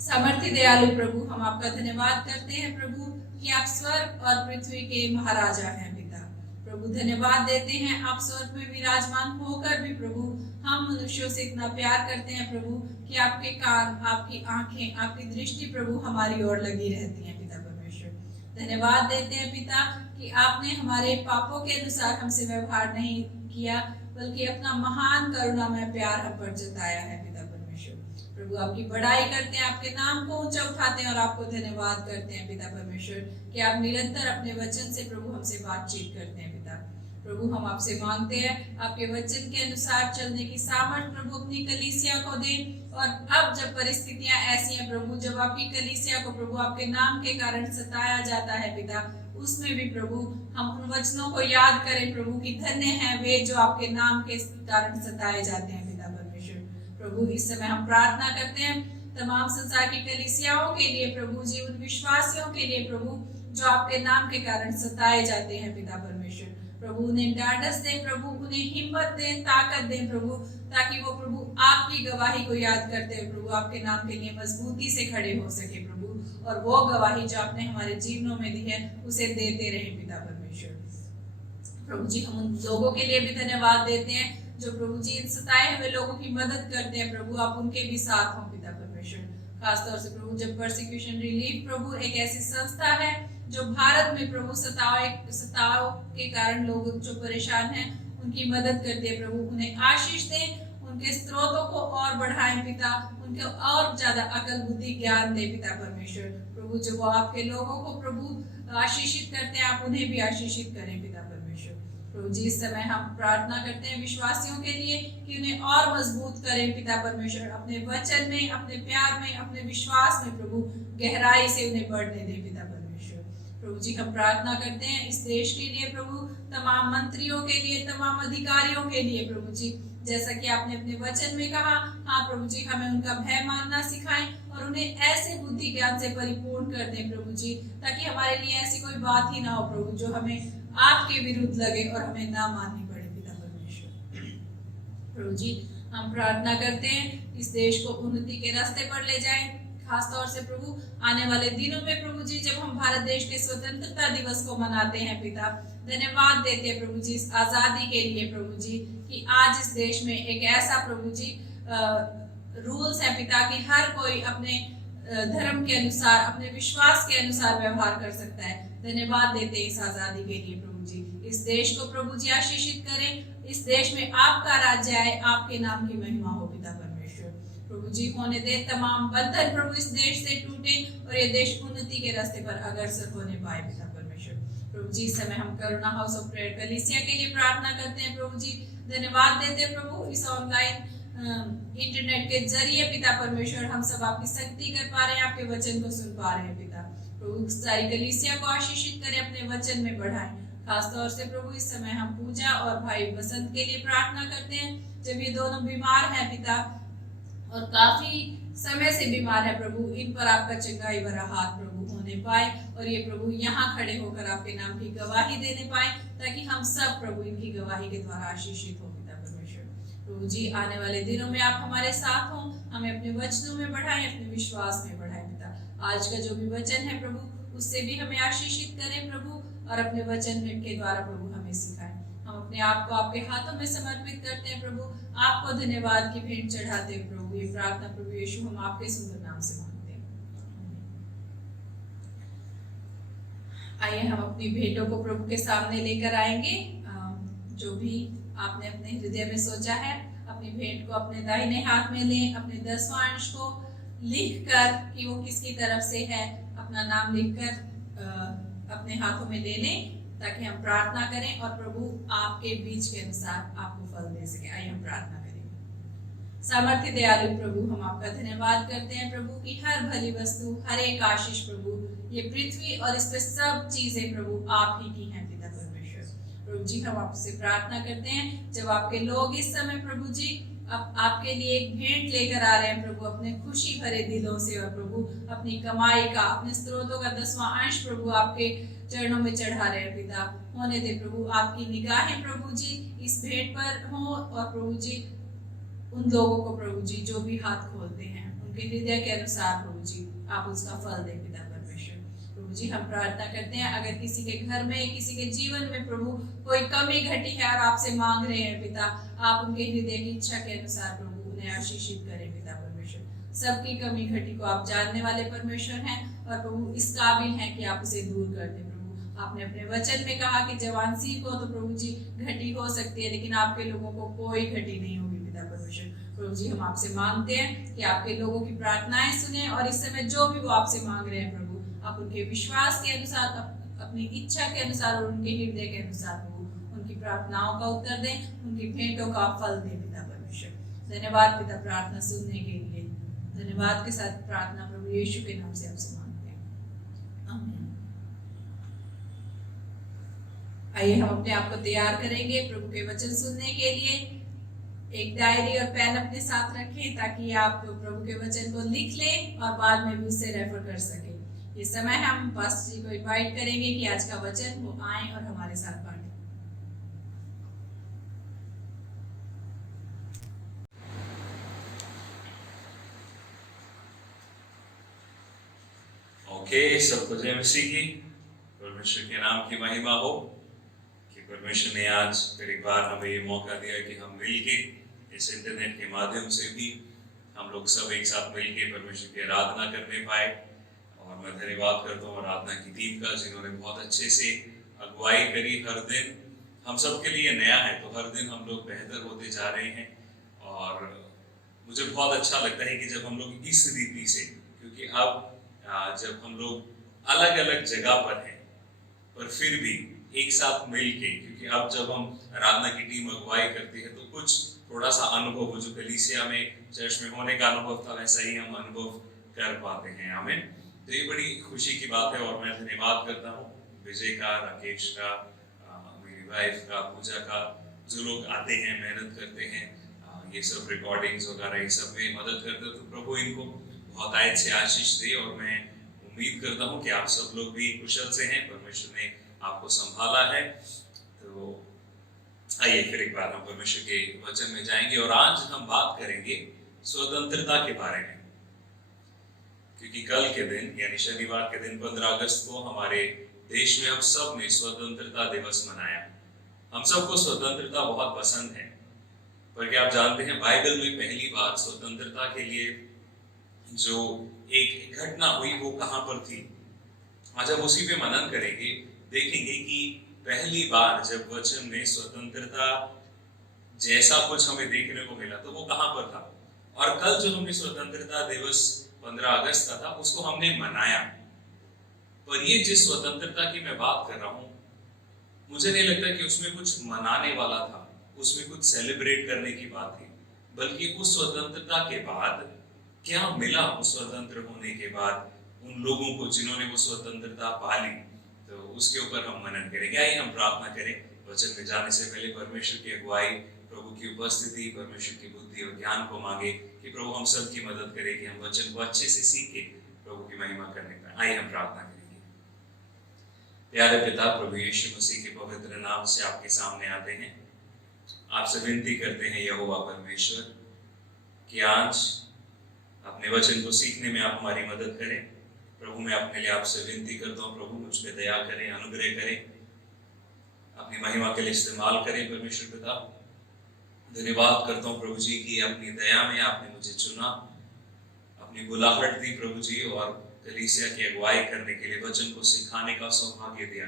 समर्थी दयालु प्रभु, हम आपका धन्यवाद करते हैं प्रभु कि आप स्वर्ग और पृथ्वी के महाराजा हैं पिता। प्रभु धन्यवाद देते हैं, आप स्वर्ग में विराजमान होकर भी प्रभु हम मनुष्यों से इतना प्यार करते हैं प्रभु कि आपके कान, आपकी आंखें, आपकी दृष्टि प्रभु हमारी ओर लगी रहती है पिता परमेश्वर। धन्यवाद देते हैं पिता कि आपने हमारे पापों के अनुसार हमसे व्यवहार नहीं किया, बल्कि अपना महान करुणामय प्यार हम पर जताया है पिता परमेश्वर। प्रभु आपकी बड़ाई करते हैं, आपके नाम को ऊंचा उठाते हैं और आपको धन्यवाद करते हैं पिता परमेश्वर कि आप निरंतर अपने वचन से प्रभु हमसे बातचीत करते हैं पिता। प्रभु हम आपसे मांगते हैं आपके वचन के अनुसार चलने की सामर्थ प्रभु अपनी कलीसिया को दें। और अब जब परिस्थितियां ऐसी हैं प्रभु, जब आपकी कलीसिया को प्रभु आपके नाम के कारण सताया जाता है पिता, उसमें भी प्रभु हम उन वचनों को याद करें प्रभु कि धन्य है वे जो आपके नाम के कारण सताए जाते हैं पिता परमेश्वर। प्रभु इस समय हम प्रार्थना करते हैं तमाम संसार की कलीसियाओं के लिए प्रभु जी, उन विश्वासियों के लिए प्रभु जो आपके नाम के कारण सताए जाते हैं पिता परमेश्वर। प्रभु उन्हें ढाढ़स दें प्रभु, उन्हें हिम्मत दें, ताकत दें प्रभु, ताकि वो प्रभु आपकी गवाही को याद करते हुए प्रभु आपके नाम के लिए मजबूती से खड़े हो सके प्रभु, और वो गवाही जो आपने हमारे जीवनों में दी है उसे देते रहे पिता परमेश्वर। प्रभु जी हम उन लोगों के लिए भी धन्यवाद देते हैं जो प्रभु जी इन सताए हुए लोगों की मदद करते हैं प्रभु, आप उनके भी साथ हों पिता परमेश्वर। खासतौर से प्रभु जब परसिक्यूशन रिलीफ प्रभु एक ऐसी संस्था है जो भारत में प्रभु सताव के कारण लोग जो परेशान हैं उनकी मदद करते हैं प्रभु, उन्हें आशीष दें, उनके स्रोतों को और बढ़ाएं पिता, उनको और ज्यादा अकल बुद्धि ज्ञान दे पिता परमेश्वर। प्रभु जो वो आपके लोगों को प्रभु आशीषित करते हैं, आप उन्हें भी आशीषित करें पिता परमेश्वर। प्रभु जी इस समय हम प्रार्थना करते हैं विश्वासियों के लिए कि उन्हें और मजबूत करें पिता परमेश्वर, अपने वचन में, अपने प्यार में, अपने विश्वास में प्रभु गहराई से उन्हें बढ़ने दे पिता परमेश्वर। प्रभु जी हम प्रार्थना करते हैं इस देश के लिए प्रभु, तमाम मंत्रियों के लिए, तमाम अधिकारियों के लिए प्रभु जी, जैसा कि आपने अपने वचन में कहा, हाँ प्रभु जी हमें उनका भय मानना सिखाएं और उन्हें ऐसे बुद्धि ज्ञान से परिपूर्ण कर दें प्रभु जी, ताकि हमारे लिए ऐसी कोई बात ही ना हो प्रभु जो हमें आपके विरुद्ध लगे और हमें ना माननी पड़े पिता परमेश्वर। प्रभु जी हम प्रार्थना करते हैं इस देश को उन्नति के रास्ते पर ले जाएं, खासतौर से प्रभु आने वाले दिनों में प्रभु जी जब हम भारत देश के स्वतंत्रता दिवस को मनाते हैं पिता, धन्यवाद देते हैं प्रभु जी इस आजादी के लिए प्रभु जी कि आज इस देश में एक ऐसा प्रभु जी रूल्स है पिता कि हर कोई अपने धर्म के अनुसार, अपने विश्वास के अनुसार व्यवहार कर सकता है। धन्यवाद देते हैं इस आजादी के लिए प्रभु जी। इस देश को प्रभु जी आशीषित करें, इस देश में आपका राज्य आए, आपके नाम की महिमा हो पिता परमेश्वर। प्रभु जी होने दे तमाम बंधन प्रभु इस देश से टूटे और ये देश उन्नति के रास्ते पर अग्रसर होने पाए पिता परमेश्वर। प्रभु जी इस समय हम करुणा हाउस ऑफ प्रेयर कलीसिया के लिए प्रार्थना करते हैं प्रभु जी, धन्यवाद देते हैं प्रभु इस ऑनलाइन इंटरनेट के जरिए पिता परमेश्वर हम सब आपकी शक्ति कर पा रहे हैं, आपके वचन को सुन पा रहे हैं पिता। प्रभु सारी कलीसिया को आशीषित करें, अपने वचन में बढ़ाएं। खासतौर से प्रभु इस समय हम पूजा और भाई बसंत के लिए प्रार्थना करते हैं, जब ये दोनों बीमार हैं पिता और काफी समय से बीमार है प्रभु, इन पर आपका चंगाई भरा हाथ प्रभु होने पाए और ये प्रभु यहाँ खड़े होकर आपके नाम की गवाही देने पाए, ताकि हम सब प्रभु इनकी गवाही के द्वारा आशीषित हो पिता परमेश्वर। प्रभु जी आने वाले दिनों में आप हमारे साथ हों, हमें अपने वचनों में बढ़ाएं, अपने विश्वास में बढ़ाएं पिता। आज का जो भी वचन है प्रभु उससे भी हमें आशीषित करें प्रभु, और अपने वचन के द्वारा प्रभु हमें सिखाएं। हम अपने आप को आपके हाथों में समर्पित करते हैं प्रभु, आपको धन्यवाद की भेंट चढ़ाते हैं प्रभु। ये प्रार्थना प्रभु यीशु हम आपके सुंदर नाम से मांगते हैं। आइए हम अपनी भेंटों को प्रभु के सामने लेकर आएंगे। जो भी आपने अपने हृदय में सोचा है, अपनी भेंट को अपने दाहिने हाथ में लें। अपने 10वां अंश को लिख कर कि वो किसकी तरफ से है, अपना नाम लिखकर अपने हाथों में ले लें, ताकि हम प्रार्थना करें और प्रभु आपके बीच के अनुसार आपको फल दे सके। आइए हम प्रार्थना करें। सामर्थ्य दयालु प्रभु, हम आपका धन्यवाद करते हैं प्रभु की हर भली वस्तु, हर एक आशीष प्रभु, ये पृथ्वी और इस पे सब चीजें प्रभु आप ही की हैं पिता परमेश्वर। प्रभु जी, हम आपसे प्रार्थना करते हैं, जब आपके लोग इस समय प्रभु जी अब आपके लिए एक भेंट लेकर आ रहे हैं प्रभु, अपने खुशी भरे दिलों से, और प्रभु अपनी कमाई का, अपने स्त्रोतों का 10वां अंश प्रभु आपके चरणों में चढ़ा रहे हैं पिता। होने दे प्रभु, आपकी निगाहें प्रभु जी इस भेंट पर हो, और प्रभु जी उन लोगों को प्रभु जी जो भी हाथ खोलते हैं, उनके हृदय के अनुसार प्रभु जी आप उसका फल दें पिता परमेश्वर। प्रभु जी, हम प्रार्थना करते हैं, अगर किसी के घर में, किसी के जीवन में प्रभु कोई कमी घटी है और आपसे मांग रहे हैं पिता, आप उनके हृदय की इच्छा के अनुसार प्रभु उन्हें आशीषित करें पिता परमेश्वर। सबकी कमी घटी को आप जानने वाले परमेश्वर हैं, और प्रभु इस काबिल हैं कि आप उसे दूर कर दें। प्रभु, आपने अपने वचन में कहा कि जवान सिंह को तो प्रभु जी घटी हो सकती है, लेकिन आपके लोगों को कोई घटी नहीं होगी पिता परमेश्वर। प्रभु जी, हम आपसे मांगते हैं कि आपके लोगों की प्रार्थनाएं सुने, और इस समय जो भी वो आपसे मांग रहे हैं प्रभु, आप उनके विश्वास के अनुसार, अपनी इच्छा के अनुसार और उनके हृदय के अनुसार प्रभु उनकी प्रार्थनाओं का उत्तर दें, उनकी भेंटों का फल दें पिता परमेश्वर। धन्यवाद पिता प्रार्थना सुनने के लिए। धन्यवाद के साथ प्रार्थना प्रभु यीशु के नाम से आपसे मांगते हैं, आमीन। आइए हम अपने आप को तैयार करेंगे प्रभु के वचन सुनने के लिए। एक डायरी और पेन अपने साथ रखें, ताकि आप प्रभु के वचन को लिख लें और बाद में भी उसे रेफर कर सकें। इस समय हम पास्टर जी को इनवाइट करेंगे कि आज का वचन वो आए और हमारे साथ बांटें। ओके, सबको जय मसीह की। परमेश्वर के नाम की महिमा हो कि परमेश्वर ने आज फिर एक बार हमें ये मौका दिया कि हम मिलके इस इंटरनेट के माध्यम से भी हम लोग सब एक साथ मिलके परमेश्वर की आराधना करने पाए। और मैं धन्यवाद करता हूँ आराधना की टीम का, जिन्होंने बहुत अच्छे से अगुवाई करी। हर दिन हम सब के लिए नया है, तो हर दिन हम लोग बेहतर होते जा रहे हैं। और मुझे बहुत अच्छा लगता है कि जब हम लोग इस रीति से, क्योंकि अब जब हम लोग अलग अलग जगह पर हैं, पर फिर भी एक साथ मिलके, क्योंकि अब जब हम आराधना की टीम अगुवाई करती है तो कुछ थोड़ा सा अनुभव जो कलीसिया में चर्च में होने का अनुभव था, वैसा ही हम अनुभव कर पाते हैं। आमीन। तो ये बड़ी खुशी की बात है, और मैं धन्यवाद करता हूँ विजय का, राकेश का, मेरी वाइफ का, पूजा का, जो लोग आते हैं, मेहनत करते हैं, ये सब रिकॉर्डिंग्स वगैरह ये सब में मदद करते हैं। तो प्रभु इनको बहुत आयत से आशीष दे, और मैं उम्मीद करता हूँ कि आप सब लोग भी कुशल से हैं, परमेश्वर ने आपको संभाला है। तो आइए फिर एक बार हम परमेश्वर के वचन में जाएंगे, और आज हम बात करेंगे स्वतंत्रता के बारे में। क्योंकि कल के दिन यानी शनिवार के दिन 15 अगस्त को हमारे देश में हम सब ने स्वतंत्रता दिवस मनाया। हम सबको स्वतंत्रता बहुत पसंद है, पर क्या आप जानते हैं बाइबल में पहली बार स्वतंत्रता के लिए जो एक घटना हुई वो कहां पर थी? आज हम उसी पे मनन करेंगे, देखेंगे कि पहली बार जब वचन में स्वतंत्रता जैसा कुछ हमें देखने को मिला तो वो कहां पर था। और कल जो हमने स्वतंत्रता दिवस 15 अगस्त का था उसको हमने मनाया, पर ये जिस स्वतंत्रता की मैं बात कर रहा हूं, मुझे नहीं लगता कि उसमें कुछ मनाने वाला था, उसमें कुछ सेलिब्रेट करने की बात थी, बल्कि उस स्वतंत्रता के बाद क्या मिला, उस स्वतंत्र होने के बाद उन लोगों को जिन्होंने वो स्वतंत्रता पाली, तो उसके ऊपर हम मनन करेंगे। आइए हम प्रार्थना करें। वचन में जाने से पहले परमेश्वर की अगुवाई, प्रभु की उपस्थिति, परमेश्वर की बुद्धि और ज्ञान को मांगे कि प्रभु हम सब की मदद करे कि हम वचन को अच्छे से सीख के प्रभु की महिमा करने पाए। आइए हम प्रार्थना करेंगे। प्यारे पिता, प्रभु यीशु मसीह के पवित्र नाम से आपके सामने आते हैं, आपसे विनती करते हैं यहोवा परमेश्वर कि आज अपने वचन को सीखने में आप हमारी मदद करें। प्रभु मैं अपने लिए आपसे विनती करता हूँ, प्रभु मुझ पे दया करें, अनुग्रह करें, अपनी महिमा के लिए इस्तेमाल करें। परमेश्वर पिता धन्यवाद करता हूँ प्रभु जी की अपनी दया में आपने मुझे चुना, अपनी बुलाहट दी प्रभु जी, और कलीसिया की अगुवाई करने के लिए, वचन को सिखाने का सौभाग्य दिया।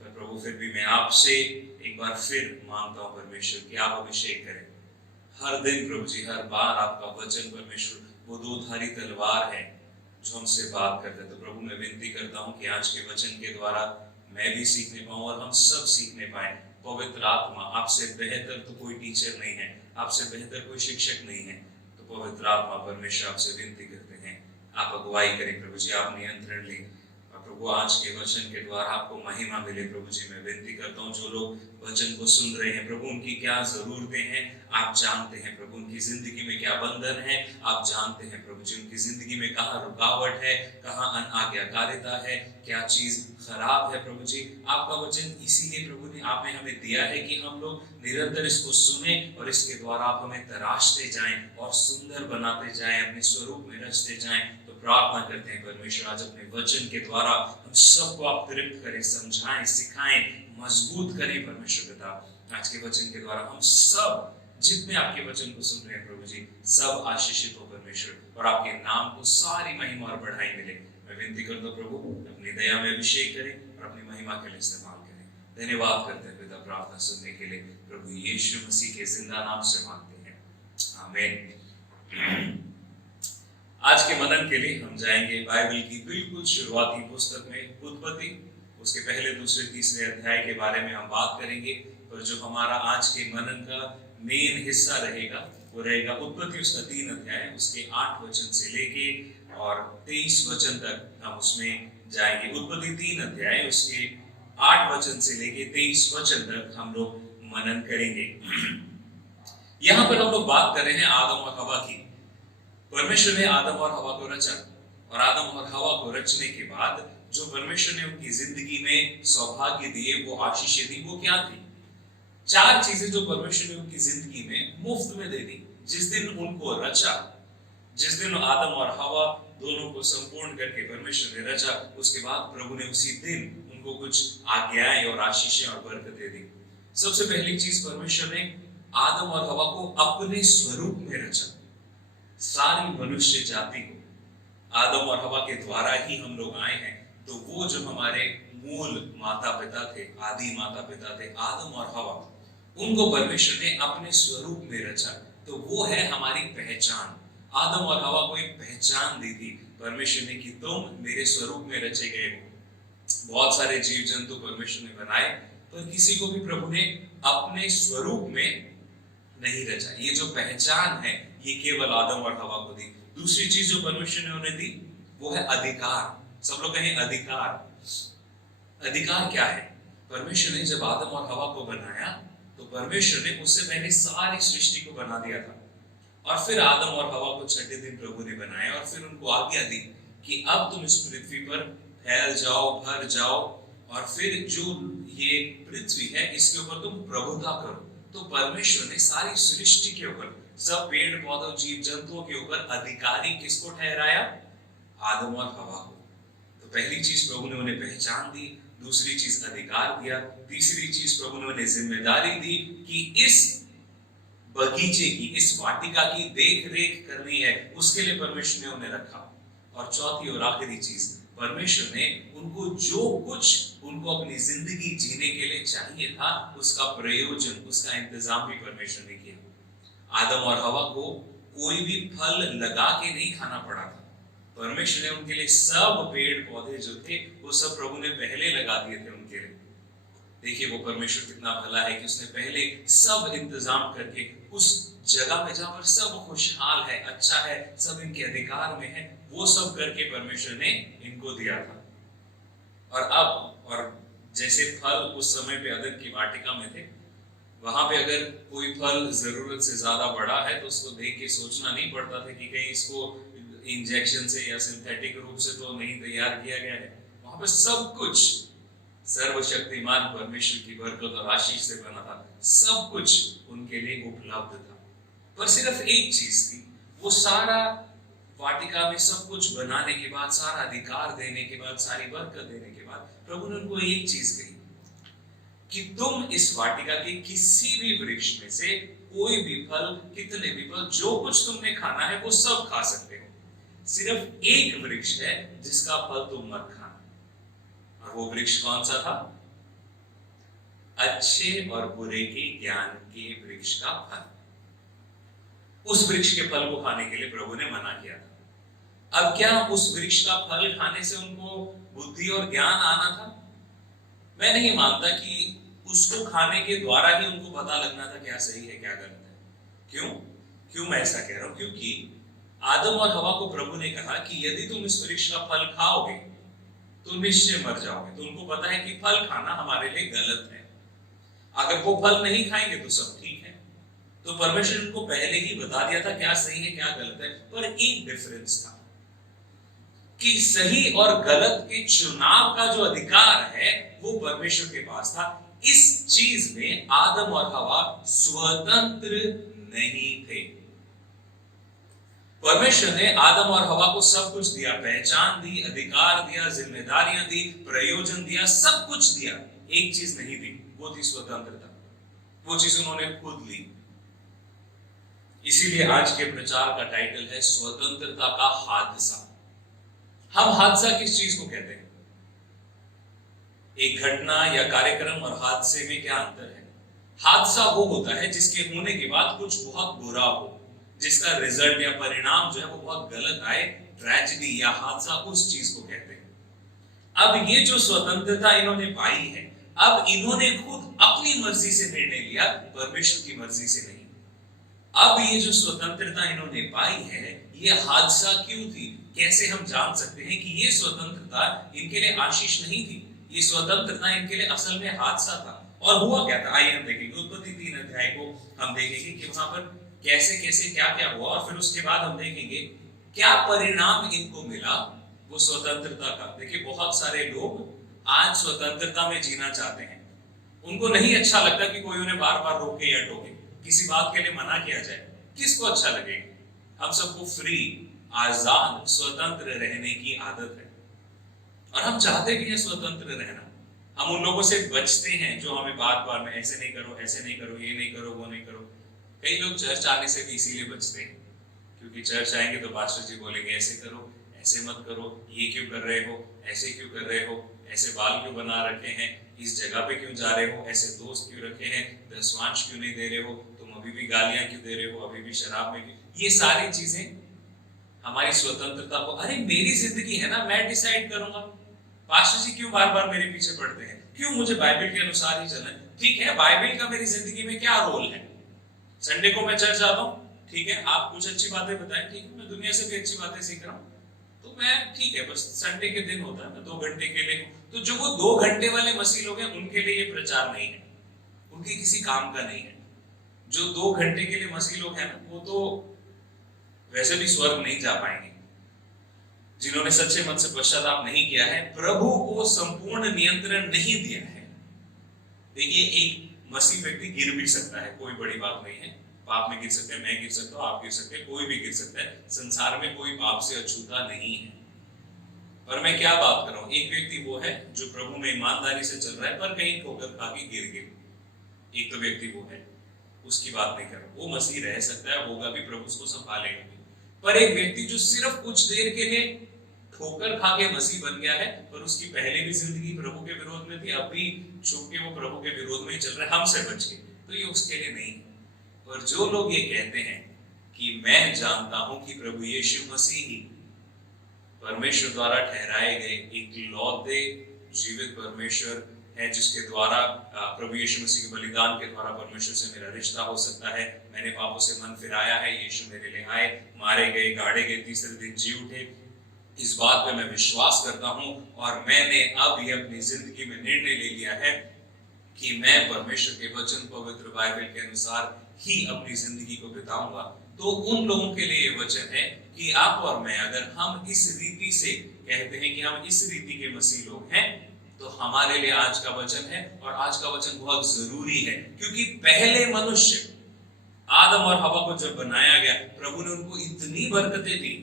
पर प्रभु फिर भी मैं आपसे एक बार फिर मांगता हूँ परमेश्वर कि आप अभिषेक करें हर दिन प्रभु जी, हर बार आपका वचन परमेश्वर वो दोधारी तलवार है जो हमसे बात करते हैं। तो प्रभु मैं विनती करता हूँ कि आज के वचन के द्वारा मैं भी सीखने पाऊँ और हम सब सीखने पाए। पवित्र आत्मा, आपसे बेहतर तो कोई टीचर नहीं है, आपसे बेहतर कोई शिक्षक नहीं है। तो पवित्र आत्मा परमेश्वर आपसे विनती करते हैं, आप अगुवाई करें प्रभु जी, आप नियंत्रण लें। और प्रभु आज के वचन के द्वारा आपको महिमा मिले प्रभु जी। मैं विनती करता हूँ जो लोग वचन को सुन रहे हैं प्रभु, उनकी क्या जरूरतें हैं आप जानते हैं प्रभु, उनकी जिंदगी में क्या बंधन है आप जानते हैं प्रभु जी, उनकी जिंदगी में कहाँ रुकावट है, कहाँ अनाज्ञाकारिता है, क्या चीज खराब है प्रभु जी। आपका वचन इसीलिए प्रभु ने आपने हमें दिया है कि हम लोग निरंतर इसको सुने और इसके द्वारा आप हमें तराशते जाएं और सुंदर बनाते जाएं, अपने स्वरूप में रचते जाएं। तो प्रार्थना करते हैं परमेश्वर आज अपने वचन के द्वारा हम सबको आप तृप्त करें, समझाएं, सिखाएं, मजबूत करें परमेश्वर पिता। आज के वचन के द्वारा हम सब जितने आपके वचन को सुन रहे हैं प्रभु जी, सब आशीषित हो परमेश्वर, और आपके नाम को सारी महिमा और बढ़ाई मिले। मैं विनती करता हूं प्रभु अपनी दया में अभिषेक करें और अपनी महिमा के लिए इस्तेमाल करें। धन्यवाद करते हैं पिता प्रार्थना सुनने के लिए, प्रभु यीशु मसीह के जिंदा नाम से मांगते हैं, आमीन। आज के मनन के लिए हम जाएंगे बाइबल की बिल्कुल शुरुआती पुस्तक में उत्पत्ति, उसके पहले दूसरे तीसरे अध्याय के बारे में हम बात करेंगे। पर जो हमारा आज के मनन का मेन हिस्सा रहेगा वो रहेगा उत्पत्ति उसका 3 अध्याय, उसके 8 वचन से लेके और 23 वचन तक हम उसमें जाएंगे। उत्पत्ति 3 अध्याय उसके 8 वचन से लेके 23 वचन तक हम लोग मनन करेंगे। यहाँ पर हम लोग बात कर रहे हैं आदम और हवा की। परमेश्वर ने आदम और हवा को रचा, और आदम और हवा को रचने के बाद जो परमेश्वर ने उनकी जिंदगी में सौभाग्य दिए, वो आशीषें दी, वो क्या थी? 4 चीजें जो परमेश्वर ने उनकी जिंदगी में मुफ्त में दे दी। जिस दिन उनको रचा, जिस दिन आदम और हवा दोनों को संपूर्ण करके परमेश्वर ने रचा, उसके बाद प्रभु ने उसी दिन उनको कुछ आज्ञाएं और आशीषें और बरकतें दी। सबसे पहली चीज, परमेश्वर ने आदम और हवा को अपने स्वरूप में रचा। सारी मनुष्य जाति को आदम और हवा के द्वारा ही हम लोग आए हैं। तो वो जो हमारे मूल माता पिता थे, आदि माता पिता थे, आदम और हवा, उनको परमेश्वर ने अपने स्वरूप में रचा। तो वो है हमारी पहचान। आदम और हवा को एक पहचान दी थी परमेश्वर ने कि तुम मेरे स्वरूप में रचे गए हो। बहुत सारे जीव जंतु परमेश्वर ने बनाए, पर किसी को भी प्रभु ने अपने स्वरूप में नहीं रचा। ये जो पहचान है ये केवल आदम और हवा को दी। दूसरी चीज जो परमेश्वर ने उन्हें दी वो है अधिकार। सब लोग कहें अधिकार। अधिकार क्या है? परमेश्वर ने जब आदम और हवा को बनाया तो परमेश्वर ने उससे पहले सारी सृष्टि को बना दिया था, और फिर आदम और हवा को 6ठे दिन प्रभु ने बनाया, और फिर उनको आज्ञा दी कि अब तुम इस पृथ्वी पर फैल जाओ, भर जाओ, और फिर जो ये पृथ्वी है इसके ऊपर तुम प्रभुता करो। तो परमेश्वर ने सारी सृष्टि के ऊपर, सब पेड़ पौधों जीव जंतुओं के ऊपर अधिकारी किसको ठहराया? आदम और हवा को। तो पहली चीज प्रभु ने उन्हें पहचान दी, दूसरी चीज अधिकार दिया, तीसरी चीज प्रभु ने उन्हें जिम्मेदारी दी कि इस बगीचे की, इस वाटिका की देख रेख करनी है, उसके लिए परमेश्वर ने उन्हें रखा। और चौथी और आखिरी चीज, परमेश्वर ने उनको जो कुछ उनको अपनी जिंदगी जीने के लिए चाहिए था उसका प्रयोजन, उसका इंतजाम भी परमेश्वर ने किया। आदम और हवा को कोई भी फल लगा के नहीं खाना पड़ा था। परमेश्वर ने उनके लिए सब पेड़ पौधे जो थे वो सब प्रभु ने पहले लगा दिए थे उनके लिए। देखिए वो परमेश्वर कितना भला है कि उसने पहले सब इंतजाम करके उस जगह में जहां पर सब खुशहाल है, अच्छा है, सब इनके अधिकार में है, वो सब करके परमेश्वर ने इनको दिया था। और जैसे फल उस समय पे अदन की वाटिका में थे, वहां पे अगर कोई फल जरूरत से ज्यादा बड़ा है तो उसको देख के सोचना नहीं पड़ता था कि कहीं इसको इंजेक्शन से या सिंथेटिक रूप से तो नहीं तैयार किया गया है। वहां पे सब कुछ सर्वशक्तिमान परमेश्वर की बरकत और आशीष से बना था, सब कुछ उनके लिए उपलब्ध था। पर सिर्फ एक चीज थी, वो सारा वाटिका में सब कुछ बनाने के बाद, सारा अधिकार देने के बाद, सारी बरकत देने के बाद, प्रभु ने उनको एक चीज कही कि तुम इस वाटिका के किसी भी वृक्ष में से कोई भी फल, कितने भी फल, जो कुछ तुमने खाना है वो सब खा सकते हो, सिर्फ एक वृक्ष है जिसका फल तुम मत खाना, और वो वृक्ष कौन सा था? अच्छे और बुरे के ज्ञान के वृक्ष का फल। उस वृक्ष के फल को खाने के लिए प्रभु ने मना किया था। अब क्या उस वृक्ष का फल खाने से उनको बुद्धि और ज्ञान आना था? मैं नहीं मानता कि उसको खाने के द्वारा ही उनको पता लगना था क्या सही है क्या गलत है। क्यों मैं ऐसा कह रहा हूं? क्योंकि आदम और हवा को प्रभु ने कहा कि यदि तुम इस वृक्ष का फल खाओगे तो निश्चय मर जाओगे। तो उनको पता है कि फल खाना हमारे लिए गलत है। अगर वो फल नहीं खाएंगे तो सब ठीक है। तो परमेश्वर उनको पहले ही बता दिया था क्या सही है क्या गलत है। पर एक डिफरेंस था कि सही और गलत के चुनाव का जो अधिकार है वो परमेश्वर के पास था। इस चीज में आदम और हवा स्वतंत्र नहीं थे। परमेश्वर ने आदम और हवा को सब कुछ दिया, पहचान दी, अधिकार दिया, जिम्मेदारियां दी, प्रयोजन दिया, सब कुछ दिया। एक चीज नहीं दी, वो थी स्वतंत्रता। वो चीज उन्होंने खुद ली। इसीलिए आज के प्रचार का टाइटल है स्वतंत्रता का हादसा। हम हादसा किस चीज को कहते हैं? एक घटना या कार्यक्रम और हादसे में क्या अंतर है? हादसा वो होता है जिसके होने के बाद कुछ बहुत बुरा हो, जिसका रिजल्ट या परिणाम जो है वो बहुत गलत आए। ट्रेजेडी या हादसा उस चीज को कहते हैं। अब ये जो स्वतंत्रता इन्होंने पाई है, अब इन्होंने खुद अपनी मर्जी से निर्णय लिया, परमेश्वर की मर्जी से नहीं। अब ये जो स्वतंत्रता इन्होंने पाई है, ये हादसा क्यों थी? कैसे हम जान सकते हैं कि ये स्वतंत्रता इनके लिए आशीष नहीं थी? ये स्वतंत्रता इनके लिए असल में हादसा था। और हुआ क्या था? आइए हम देखेंगे उत्पत्ति 3 अध्याय को। हम देखेंगे कि वहां पर कैसे कैसे क्या क्या हुआ, और फिर उसके बाद हम देखेंगे क्या परिणाम इनको मिला वो स्वतंत्रता का। देखिए, बहुत सारे लोग आज स्वतंत्रता में जीना चाहते हैं। उनको नहीं अच्छा लगता कि कोई उन्हें बार बार रोके या टोके, किसी बात के लिए मना किया जाए। किसको अच्छा लगेगा? हम सबको फ्री, आजाद, स्वतंत्र रहने की आदत है, और हम चाहते भी हैं स्वतंत्र रहना। हम उन लोगों से बचते हैं जो हमें बार बार में ऐसे नहीं करो, ऐसे नहीं करो, ये नहीं करो, वो नहीं करो। कई लोग चर्च आने से भी इसीलिए बचते हैं, क्योंकि चर्च आएंगे तो पास्टर जी बोलेंगे ऐसे करो, ऐसे मत करो, ये क्यों कर रहे हो, ऐसे क्यों कर रहे हो, ऐसे बाल क्यों बना रखे हैं, इस जगह पे क्यों जा रहे हो, ऐसे दोस्त क्यों रखे हैं, दसवांश क्यों नहीं दे रहे हो, तुम अभी भी गालियां क्यों दे रहे हो, अभी भी शराब में। ये सारी चीजें हमारी स्वतंत्रता को, अरे मेरी जिंदगी है ना, मैं डिसाइड करूंगा। पास्टर जी क्यों बार बार मेरे पीछे पड़ते हैं, क्यों मुझे बाइबल के अनुसार ही चलना है? ठीक है, बाइबल का मेरी जिंदगी में क्या रोल है? संडे को मैं चर्च आता हूँ, ठीक है, आप कुछ अच्छी बातें बताएं, ठीक है, मैं दुनिया से भी अच्छी बातें सीख रहा हूँ, तो मैं ठीक है, बस संडे के दिन होता है, मैं 2 घंटे के लिए हूँ। तो जो वो 2 घंटे वाले मसीह लोग हैं, उनके लिए ये प्रचार नहीं है, उनके किसी काम का नहीं है। जो 2 घंटे के लिए मसीह लोग हैं ना, वो तो वैसे भी स्वर्ग नहीं जा पाएंगे। जिन्होंने सच्चे मन से पश्चाताप नहीं किया है, प्रभु को संपूर्ण नियंत्रण नहीं दिया है। देखिए, एक मसीह व्यक्ति गिर भी सकता है, कोई बड़ी बात नहीं है। पाप में गिर सकते हैं, मैं गिर सकता हूँ, आप गिर सकते हैं, कोई भी गिर सकता है। संसार में कोई पाप से अछूता नहीं है। पर मैं क्या बात कर रहा हूँ, एक व्यक्ति वो है जो प्रभु में ईमानदारी से चल रहा है, पर कहीं ठोकर खा के गिर गया। एक तो व्यक्ति वो है, उसकी बात नहीं कर रहा, वो मसीह रह सकता है, होगा भी, प्रभु उसको संभालेगा भी। पर एक व्यक्ति जो सिर्फ कुछ देर के लिए ठोकर खा के मसीह बन गया है, पर उसकी पहले भी जिंदगी प्रभु के विरोध में थी, अब भी छुप के वो प्रभु के विरोध में ही चल रहा है, हमसे बच के, तो ये उसके लिए नहीं। और जो लोग ये कहते हैं कि मैं जानता हूं कि प्रभु यीशु मसीह ही परमेश्वर द्वारा ठहराए गए इकलौते जीवित परमेश्वर है, जिसके द्वारा प्रभु यीशु मसीह के बलिदान के द्वारा परमेश्वर से मेरा रिश्ता हो सकता है, मैंने पापों से मन फिराया है, यीशु मेरे लिए आए, मारे गए, गाड़े गए, तीसरे दिन जी उठे, इस बात पे मैं विश्वास करता हूं। और मैंने अब ये अपनी जिंदगी में निर्णय ले लिया है कि मैं परमेश्वर के वचन, पवित्र बाइबल के अनुसार ही अपनी जिंदगी को बिताऊंगा। तो उन लोगों के लिए ये वचन है कि आप और मैं, अगर हम इस रीति से कहते हैं कि हम इस रीति के मसीह लोग हैं, तो हमारे लिए आज का वचन है। और आज का वचन बहुत जरूरी है, क्योंकि पहले मनुष्य आदम और हवा को जब बनाया गया, प्रभु ने उनको इतनी बरकतें दी।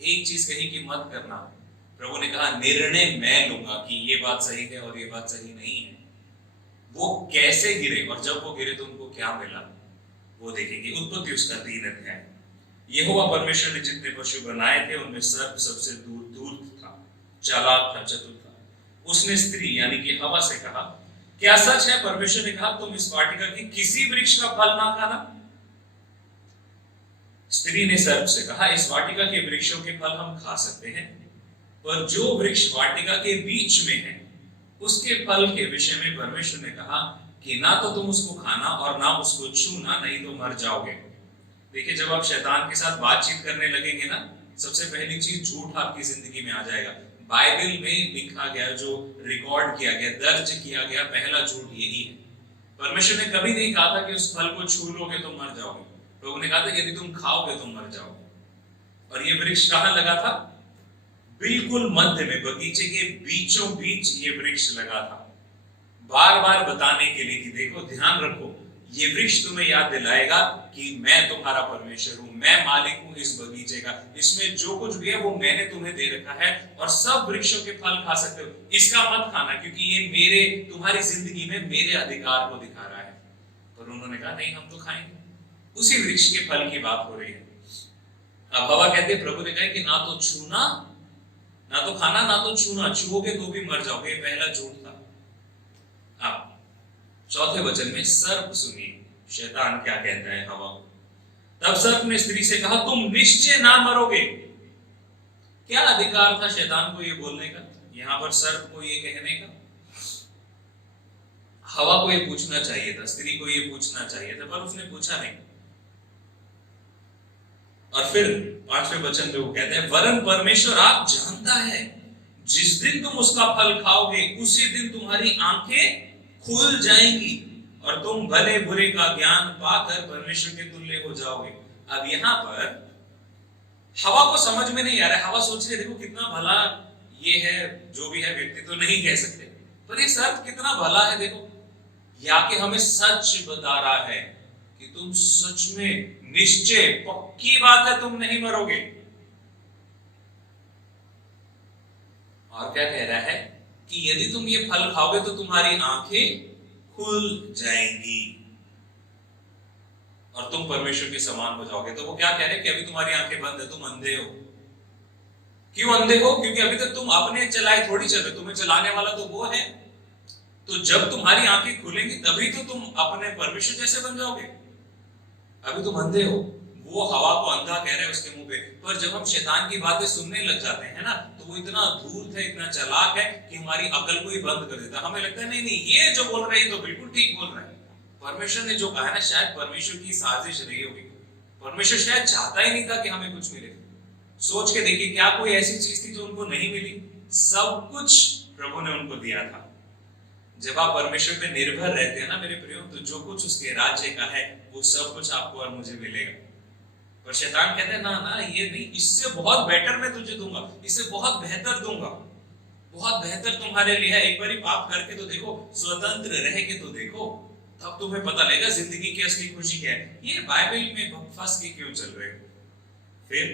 एक चीज कही कि मत करना, प्रभु ने कहा निर्णय मैं लूंगा कि ये बात सही है और ये बात सही नहीं है। वो कैसे गिरे, और जब वो गिरे तो उनको क्या मिला, वो देखेंगे। उत्पत्ति उसका 3 अध्याय। यहोवा परमेश्वर ने जितने पशु बनाए थे उनमें सर्प सबसे दूर दूर था, चालाक था, चतुर था। उसने स्त्री यानी कि हवा से कहा, क्या सच है परमेश्वर ने कहा तुम इस वाटिका की किसी वृक्ष का फल ना खाना? स्त्री ने सर्प से कहा, इस वाटिका के वृक्षों के फल हम खा सकते हैं, पर जो वृक्ष वाटिका के बीच में है उसके फल के विषय में परमेश्वर ने कहा कि ना तो तुम उसको खाना और ना उसको छूना, नहीं तो मर जाओगे। देखिए, जब आप शैतान के साथ बातचीत करने लगेंगे ना, सबसे पहली चीज झूठ आपकी जिंदगी में आ जाएगा। बाइबल में लिखा गया, जो रिकॉर्ड किया गया, दर्ज किया गया पहला झूठ यही है। परमेश्वर ने कभी नहीं कहा था कि उस फल को छू लोगे तो मर जाओगे। लोगों ने कहा था यदि तुम खाओगे तो मर जाओगे। और ये वृक्ष कहाँ लगा था? बिल्कुल मध्य में, बगीचे के बीचों बीच ये वृक्ष लगा था, बार बार बताने के लिए कि देखो, ध्यान रखो, ये वृक्ष तुम्हें याद दिलाएगा कि मैं तुम्हारा परमेश्वर हूं, मैं मालिक हूं इस बगीचे का, इसमें जो कुछ भी है वो मैंने तुम्हें दे रखा है और सब वृक्षों के फल खा सकते हो, इसका मत खाना क्योंकि ये मेरे, तुम्हारी जिंदगी में मेरे अधिकार को दिखा रहा है। पर उन्होंने कहा नहीं, हम तो खाएंगे। उसी वृक्ष के फल की बात हो रही है। अब हवा कहते, प्रभु ने कहा कि ना तो छूना, ना तो खाना, ना तो छूना, छूओगे तो भी मर जाओगे। पहला झूठ था। अब चौथे वचन में सर्प सुनिए, शैतान क्या कहता है हवा को। तब सर्प ने स्त्री से कहा, तुम निश्चय ना मरोगे। क्या अधिकार था शैतान को ये बोलने का, यहां पर सर्प को ये कहने का? हवा को ये पूछना चाहिए था, स्त्री को ये पूछना चाहिए था, पर उसने पूछा नहीं। और फिर पांचवें वचन में वो कहते हैं, वरन परमेश्वर आप जानता है जिस दिन तुम उसका फल खाओगे उसी दिन तुम्हारी आंखें खुल जाएंगी और तुम भले बुरे का ज्ञान पाकर परमेश्वर के तुल्य हो जाओगे। अब यहां पर हवा को समझ में नहीं आ रहा है। हवा सोच रही है, देखो कितना भला ये है, जो भी है व्यक्ति तो नहीं कह सकते, पर ये सर्प कितना भला है। देखो, या कि हमें सच बता रहा है कि तुम सच में, निश्चय, पक्की बात है, तुम नहीं मरोगे। और क्या कह रहा है कि यदि तुम ये फल खाओगे तो तुम्हारी आंखें खुल जाएंगी और तुम परमेश्वर के समान हो जाओगे। तो वो क्या कह रहे हैं कि अभी तुम्हारी आंखें बंद है, तुम अंधे हो। क्यों अंधे हो? क्योंकि अभी तक तुम अपने चलाए थोड़ी चल रहे, तुम्हें चलाने वाला तो वो है। तो जब तुम्हारी आंखें खुलेंगी तभी तो तुम अपने परमेश्वर जैसे बन जाओगे। अभी तुम अंधे हो। वो हवा को अंधा कह रहे हैं उसके मुंह पे, पर जब हम शैतान की बातें सुनने लग जाते हैं ना, तो वो इतना धूर्त है, इतना चालाक है कि हमारी अकल को ही बंद कर देता है। हमें लगता है नहीं नहीं, ये जो बोल रहे हैं तो बिल्कुल ठीक बोल रहे हैं। परमेश्वर ने जो कहा है ना, शायद परमेश्वर की साजिश रही होगी। परमेश्वर शायद चाहता ही नहीं था कि हमें कुछ मिले। सोच के देखिए, क्या कोई ऐसी चीज थी जो उनको नहीं मिली? सब कुछ प्रभु ने उनको दिया था। जब आप परमेश्वर पे निर्भर रहते हैं ना मेरे प्रियो, तो जो कुछ उसके राज्य का है वो सब कुछ आपको और मुझे मिलेगा। पर शैतान कहते हैं ना ना, ये नहीं, इससे बहुत बेटर मैं तुझे दूंगा, इससे बहुत बेहतर दूंगा, बहुत बेहतर तुम्हारे लिए है। एक बार पाप करके तो देखो, स्वतंत्र रह के तो देखो, तब तुम्हें पता लगेगा जिंदगी की असली खुशी क्या है। ये बाइबल में फंस के क्यों चल रहे हो? फिर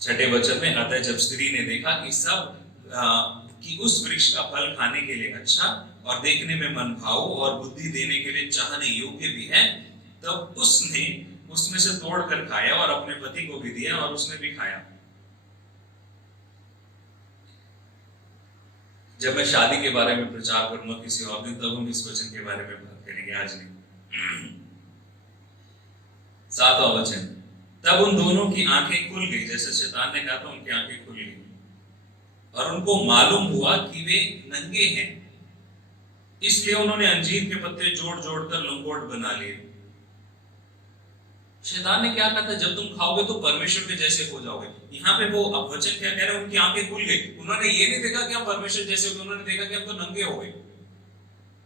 छठे वचन में, अतः जब स्त्री ने देखा कि सब कि उस वृक्ष का फल खाने के लिए अच्छा और देखने में मनभाऊ और बुद्धि देने के लिए चाहने योग्य भी है, तब उसने उसमें से तोड़कर खाया और अपने पति को भी दिया और उसने भी खाया। जब मैं शादी के बारे में प्रचार करूंगा किसी और दिन, तब हम इस वचन के बारे में बात करेंगे, आज नहीं। सातवां वचन, तब उन दोनों की आंखें खुल गई, जैसे शैतान ने कहा था, उनकी आंखें खुल गई और उनको मालूम हुआ कि वे नंगे हैं। इसलिए उन्होंने अंजीर के पत्ते जोड़ जोड़कर लंगोट बना लिए। शैतान ने क्या कहा था, जब तुम खाओगे तो परमेश्वर के जैसे हो जाओगे। यहाँ पे वो अब वचन क्या कह रहे हैं, उनकी आंखें खुल गई। उन्होंने ये नहीं देखा कि हम परमेश्वर जैसे हो गए, उन्होंने देखा कि हम तो नंगे हो गए।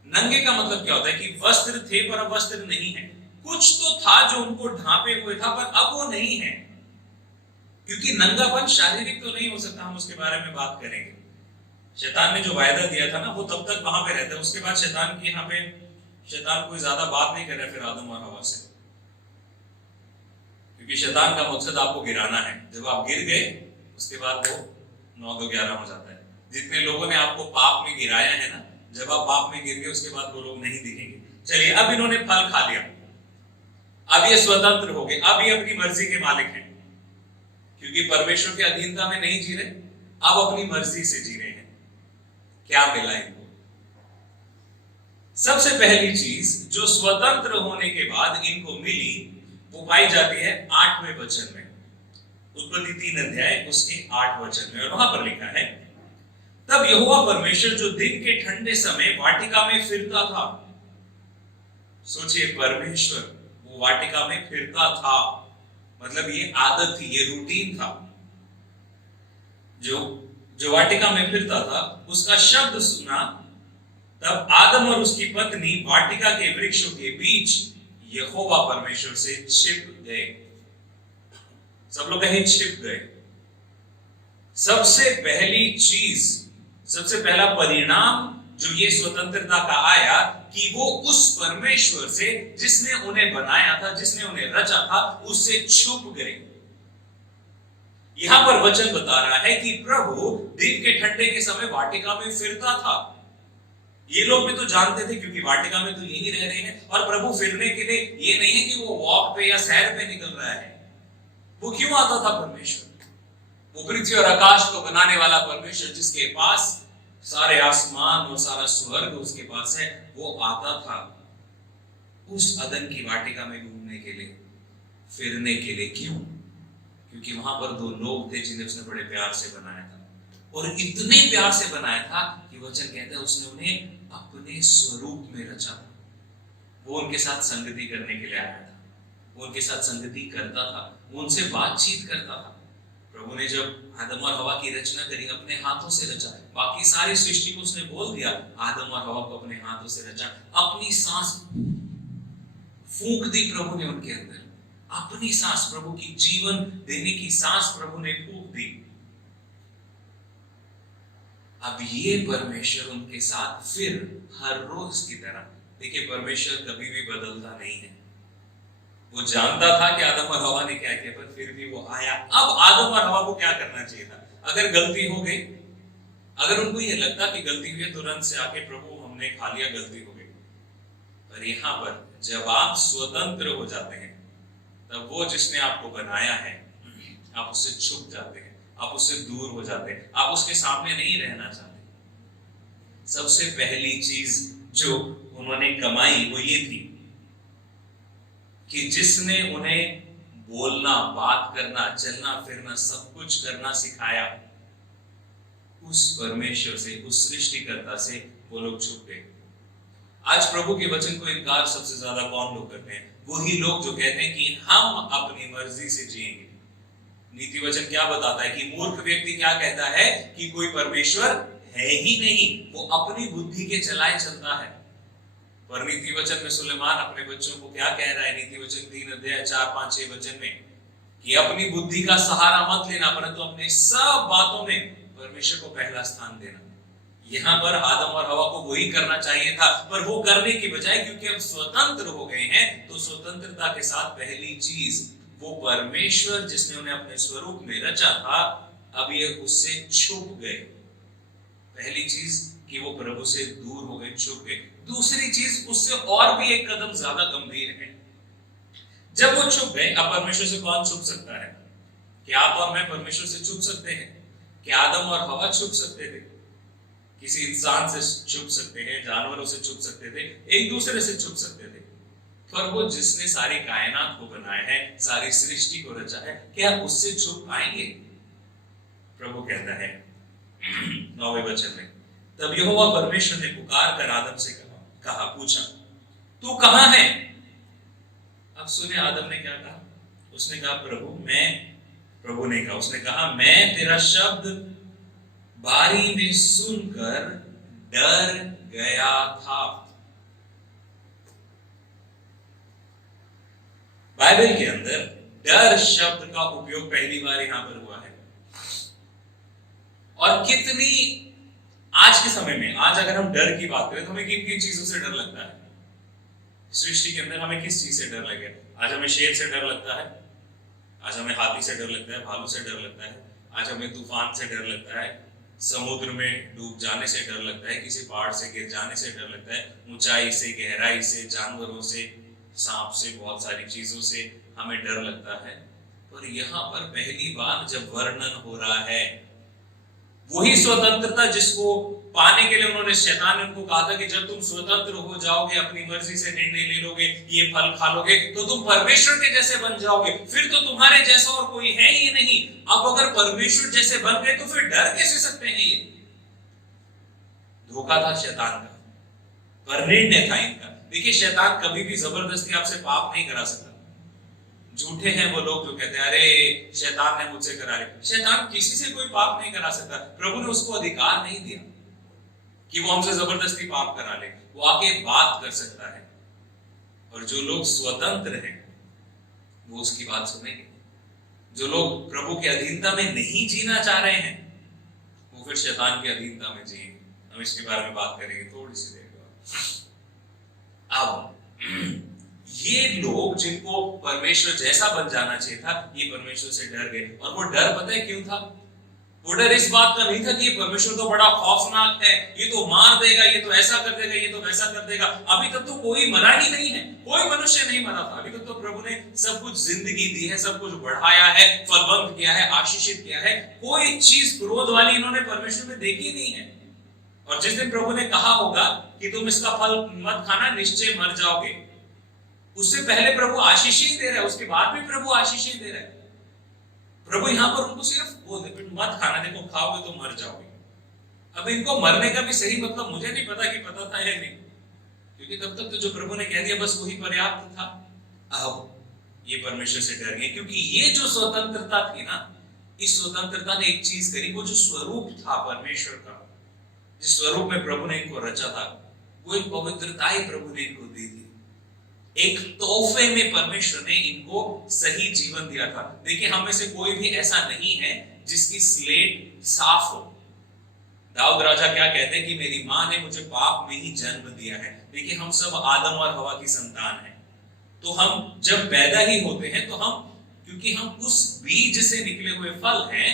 नंगे का मतलब क्या होता है कि वस्त्र थे पर अब वस्त्र नहीं है। कुछ तो था जो उनको ढांपे हुए था, पर अब वो नहीं है। क्योंकि नंगापन शारीरिक तो नहीं हो सकता, हम उसके बारे में बात करेंगे। शैतान ने जो वायदा दिया था ना, वो तब तक वहां पे रहता है। उसके बाद शैतान की यहाँ पे, शैतान कोई ज्यादा बात नहीं कर रहा फिर आदम और हवा से, क्योंकि शैतान का मकसद आपको गिराना है। जब आप गिर गए उसके बाद वो 9 2 11 हो जाता है। जितने लोगों ने आपको पाप में गिराया है ना, जब आप पाप में गिर गए उसके बाद वो लोग नहीं दिखेंगे। चलिए, अब इन्होंने फल खा लिया। अब ये स्वतंत्र हो गए, अब ये अपनी मर्जी के मालिक हैं, क्योंकि परमेश्वर की अधीनता में नहीं जी रहे, अब अपनी मर्जी से जी रहे हैं। क्या मिला इनको? सबसे पहली चीज जो स्वतंत्र होने के बाद इनको मिली वो पाई जाती है 8वें वचन में, उत्पत्ति 3 अध्याय उसके 8 वचन में, और वहां पर लिखा है, तब यहोवा परमेश्वर जो दिन के ठंडे समय वाटिका में फिरता था। सोचिए, परमेश्वर वो वाटिका में फिरता था, मतलब ये आदत थी, ये रूटीन था। जो वाटिका में फिरता था उसका शब्द सुना, तब आदम और उसकी पत्नी वाटिका के वृक्षों के बीच यहोवा परमेश्वर से छिप गए। सब लोग कहें छिप गए। सबसे पहली चीज, सबसे पहला परिणाम जो ये स्वतंत्रता का आया कि वो उस परमेश्वर से जिसने उन्हें बनाया था, जिसने उन्हें रचा था, उससे छुप गए। यहां पर वचन बता रहा है कि प्रभु दिन के ठंडे के समय वाटिका में फिरता था। ये लोग भी तो जानते थे, क्योंकि वाटिका में तो यही रह रहे हैं, और प्रभु फिरने के लिए ये नहीं है कि वो वॉक पे या सैर पे निकल रहा है। वो क्यों आता था परमेश्वर? वो पृथ्वी और आकाश को बनाने वाला परमेश्वर, जिसके पास सारे आसमान और सारा स्वर्ग उसके पास है, वो आता था उस अदन की वाटिका में घूमने के लिए, फिरने के लिए। क्यों? क्योंकि वहां पर दो लोग थे जिन्हें उसने बड़े प्यार से बनाया था, और इतने प्यार से बनाया था कि वचन कहता है उसने उन्हें अपने स्वरूप में रचा था। वो उनके साथ संगति करने के लिए आया था, वो उनके साथ संगति करता था, वो उनसे बातचीत करता था। प्रभु ने जब आदम और हवा की रचना करी, अपने हाथों से रचा। बाकी सारी सृष्टि को उसने बोल दिया, आदम और हवा को अपने हाथों से रचा। अपनी सांस फूंक दी प्रभु ने उनके अंदर, अपनी सांस, प्रभु की जीवन देने की सांस प्रभु ने फूंक दी। अब ये परमेश्वर उनके साथ फिर हर रोज की तरह, देखिए परमेश्वर कभी भी बदलता नहीं है। वो जानता था कि आदम और हवा ने क्या किया, पर फिर भी वो आया। अब आदम और हवा को क्या करना चाहिए था? अगर गलती हो गई, अगर उनको ये लगता कि गलती हुई, तुरंत से आके प्रभु हमने खा लिया, गलती हो गई। पर यहाँ पर जब आप स्वतंत्र हो जाते हैं, तब वो जिसने आपको बनाया है, आप उससे छुप जाते हैं, आप उससे दूर हो जाते हैं, आप उसके सामने नहीं रहना चाहते। सबसे पहली चीज जो उन्होंने कमाई वो ये थी कि जिसने उन्हें बोलना, बात करना, चलना फिरना, सब कुछ करना सिखाया, उस परमेश्वर से, उस सृष्टिकर्ता से वो लोग छुप गए। आज प्रभु के वचन को इनकार सबसे ज्यादा कौन लोग करते हैं? वही लोग जो कहते हैं कि हम अपनी मर्जी से जिएंगे। नीति वचन क्या बताता है कि मूर्ख व्यक्ति क्या कहता है कि कोई परमेश्वर है ही नहीं, वो अपनी बुद्धि के चलाए चलता है। पर नीति वचन में सुलेमान अपने बच्चों को क्या कह रहा है? नीति वचन 3 अध्याय 4, 5, 6 वचन में कि अपनी बुद्धि का सहारा मत लेना, परंतु अपने सब बातों में परमेश्वर को पहला स्थान देना। यहाँ पर आदम और हवा को वही करना चाहिए था, पर वो करने की बजाय, क्योंकि अब स्वतंत्र हो गए हैं, तो स्वतंत्रता के साथ पहली चीज वो परमेश्वर जिसने उन्हें अपने स्वरूप में रचा था, अब ये उससे छुप गए। पहली चीज कि वो प्रभु से दूर हो गए, छुप गए। दूसरी चीज उससे और भी एक कदम ज्यादा गंभीर है। जब वो छुप गए, अब परमेश्वर से कौन छुप सकता है? क्या आप और मैं परमेश्वर से छुप सकते हैं? क्या आदम और हवा छुप सकते थे? किसी इंसान से छुप सकते हैं, जानवरों से छुप सकते थे, एक दूसरे से छुप सकते थे, पर वो जिसने सारी कायनात को बनाया है, सारी सृष्टि को रचा है, क्या उससे छुप पाएंगे? प्रभु कहता है 9वें वचन में, तब यहोवा परमेश्वर ने पुकार कर आदम से कहा, पूछा, तू कहां है? अब सुने आदम ने क्या कहा? उसने कहा, प्रभु ने कहा, उसने कहा, मैं तेरा शब्द बारी में सुनकर डर गया था। बाइबल के अंदर डर शब्द का उपयोग पहली बार यहां पर हुआ है। और कितनी आज के समय में, आज अगर हम डर की बात करें तो हमें किन किन चीजों से डर लगता है? सृष्टि के अंदर हमें किस चीज से डर लगे? आज हमें शेर से डर लगता है, आज हमें हाथी से डर लगता है, भालू से डर लगता है, आज हमें तूफान से डर लगता है, समुद्र में डूब जाने से डर लगता है, किसी पहाड़ से गिर जाने से डर लगता है, ऊंचाई से, गहराई से, जानवरों से, सांप से, बहुत सारी चीजों से हमें डर लगता है। पर यहाँ पर पहली बार जब वर्णन हो रहा है वही स्वतंत्रता जिसको पाने के लिए उन्होंने, शैतान ने उनको कहा था कि जब तुम स्वतंत्र हो जाओगे, अपनी मर्जी से निर्णय ले लोगे, ये फल खा लोगे, तो तुम परमेश्वर के जैसे बन जाओगे, फिर तो तुम्हारे जैसा और कोई है ही नहीं। अब अगर परमेश्वर जैसे बन गए तो फिर डर कैसे सकते हैं? ये धोखा था शैतान का, पर निर्णय था इनका। देखिए, शैतान कभी भी जबरदस्ती आपसे पाप नहीं करा सकता। झूठे हैं वो लोग जो कहते हैं अरे शैतान ने मुझसे करा लिया। शैतान किसी से कोई पाप नहीं करा सकता। प्रभु ने उसको अधिकार नहीं दिया कि वो हमसे जबरदस्ती पाप करा ले। वो आके बात कर सकता है, और जो लोग स्वतंत्र हैं वो उसकी बात सुनेंगे। जो लोग प्रभु के अधीनता में नहीं जीना चाह रहे हैं वो फिर शैतान की अधीनता में जिएंगे। हम इसके बारे में बात करेंगे थोड़ी सी देर बाद। अब ये लोग जिनको परमेश्वर जैसा बन जाना चाहिए था, ये परमेश्वर से डर गए। और वो डर पता है क्यों था? वो डर इस बात का नहीं था कि ये परमेश्वर तो बड़ा खौफनाक है, ये तो मार देगा, ये तो ऐसा कर देगा, ये तो वैसा कर देगा। अभी तक तो कोई मरा ही नहीं है, कोई मनुष्य नहीं मरा था। अभी तक तो प्रभु ने सब कुछ जिंदगी दी है, सब कुछ बढ़ाया है, फलवंत किया है, आशीषित किया है। कोई चीज क्रोध वाली इन्होंने परमेश्वर में देखी नहीं है। और जिस दिन प्रभु ने कहा होगा कि तुम इसका फल मत खाना, निश्चय मर जाओगे, उससे पहले प्रभु आशीष ही दे रहा है, उसके बाद भी प्रभु आशीष ही दे रहा है। प्रभु यहां पर उनको सिर्फ बोल दे मत खाना, देखो खाओगे तो मर जाओगे। अब इनको मरने का भी सही मतलब मुझे नहीं पता कि पता था या नहीं, क्योंकि तब तक तो जो प्रभु ने कह दिया बस वही पर्याप्त था। अब ये परमेश्वर से डर गए, क्योंकि ये जो स्वतंत्रता थी ना, इस स्वतंत्रता ने एक चीज करी, वो जो स्वरूप था परमेश्वर का, जिस स्वरूप में प्रभु ने इनको रचा था, वो एक पवित्रता ही प्रभु ने इनको दी थी। एक तोहफे में परमेश्वर ने इनको सही जीवन दिया था। देखिए, हम में से कोई भी ऐसा नहीं है जिसकी स्लेट साफ हो। दाऊद राजा क्या कहते हैं कि मेरी मां ने मुझे पाप में ही जन्म दिया है। देखिए, हम सब आदम और हवा की संतान हैं, तो हम जब पैदा ही होते हैं तो हम, क्योंकि हम उस बीज से निकले हुए फल हैं,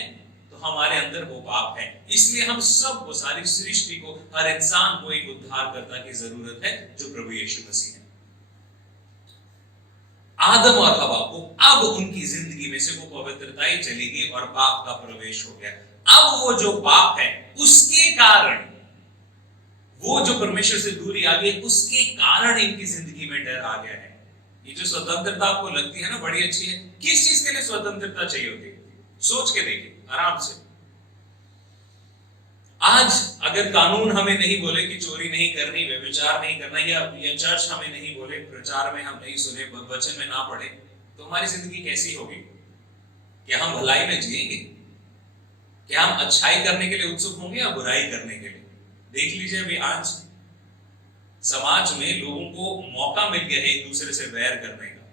तो हमारे अंदर वो पाप है। इसलिए हम सब को, सारी सृष्टि को, हर इंसान को एक उद्धारकर्ता की जरूरत है, जो प्रभु यीशु मसीह है। आदम और हवा को अब उनकी जिंदगी में से वो पवित्रता ही चली गई और पाप का प्रवेश हो गया। अब वो जो पाप है उसके कारण, वो जो परमेश्वर से दूरी आ गई, उसके कारण इनकी जिंदगी में डर आ गया है। ये जो स्वतंत्रता आपको लगती है ना बड़ी अच्छी है, किस चीज के लिए स्वतंत्रता चाहिए होती है? सोच के देखिए आराम से। आज अगर कानून हमें नहीं बोले कि चोरी नहीं करनी, व्यभिचार नहीं करना, या चर्च हमें नहीं बोले, प्रचार में हम नहीं सुने, वचन में ना पढ़े, तो हमारी जिंदगी कैसी होगी? क्या हम भलाई में जिएंगे? क्या हम अच्छाई करने के लिए उत्सुक होंगे या बुराई करने के लिए? देख लीजिए, अभी आज समाज में लोगों को मौका मिल गया है एक दूसरे से वैर करने का।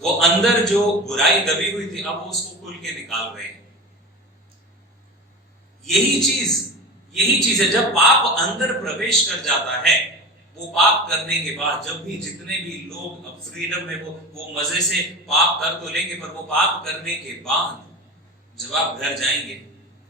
वो अंदर जो बुराई दबी हुई थी, अब वो उसको खुल के निकाल रहे हैं। यही चीज है, जब पाप अंदर प्रवेश कर जाता है, वो पाप करने के बाद, जब भी जितने भी लोग अब फ्रीडम में, वो मजे से पाप कर तो लेंगे, पर वो पाप करने के बाद जब आप घर जाएंगे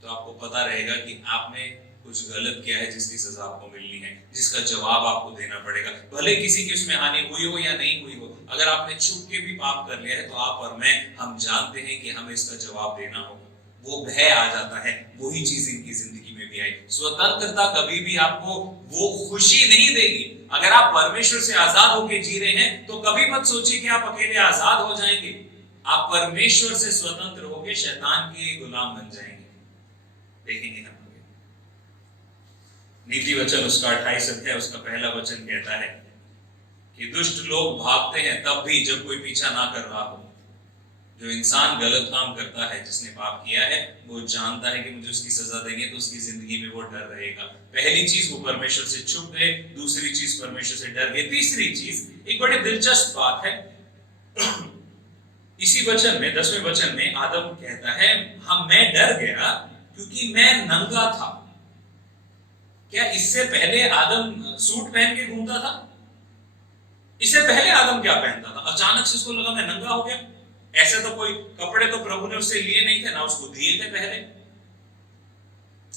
तो आपको पता रहेगा कि आपने कुछ गलत किया है, जिसकी सजा आपको मिलनी है, जिसका जवाब आपको देना पड़ेगा। भले किसी की उसमें हानि हुई हो या नहीं हुई हो, अगर आपने छुप के भी पाप कर लिया है तो आप और मैं, हम जानते हैं कि हमें इसका जवाब देना होगा। वो भय आ जाता है। वही चीज इनकी जिंदगी में भी आई। स्वतंत्रता कभी भी आपको वो खुशी नहीं देगी। अगर आप परमेश्वर से आजाद होकर जी रहे हैं तो कभी मत सोचिए कि आप अकेले आजाद हो जाएंगे। आप परमेश्वर से स्वतंत्र होकर शैतान के गुलाम बन जाएंगे। देखेंगे हम नीति वचन उसका 28 अध्याय उसका पहला वचन कहता है कि दुष्ट लोग भागते हैं तब भी जब कोई पीछा ना कर रहा हो। जो इंसान गलत काम करता है, जिसने पाप किया है, वो जानता है कि मुझे उसकी सजा देंगे, तो उसकी जिंदगी में वो डर रहेगा। पहली चीज, वो परमेश्वर से छुप गए। दूसरी चीज, परमेश्वर से डर गए। तीसरी चीज, एक बड़ी दिलचस्प बात है, इसी वचन में 10वें वचन में आदम कहता है, मैं डर गया क्योंकि मैं नंगा था। क्या इससे पहले आदम सूट पहन के घूमता था? इससे पहले आदम क्या पहनता था? अचानक से उसको लगा मैं नंगा हो गया। ऐसे तो कोई कपड़े तो प्रभु ने उससे लिए नहीं थे, ना उसको दिए थे पहले।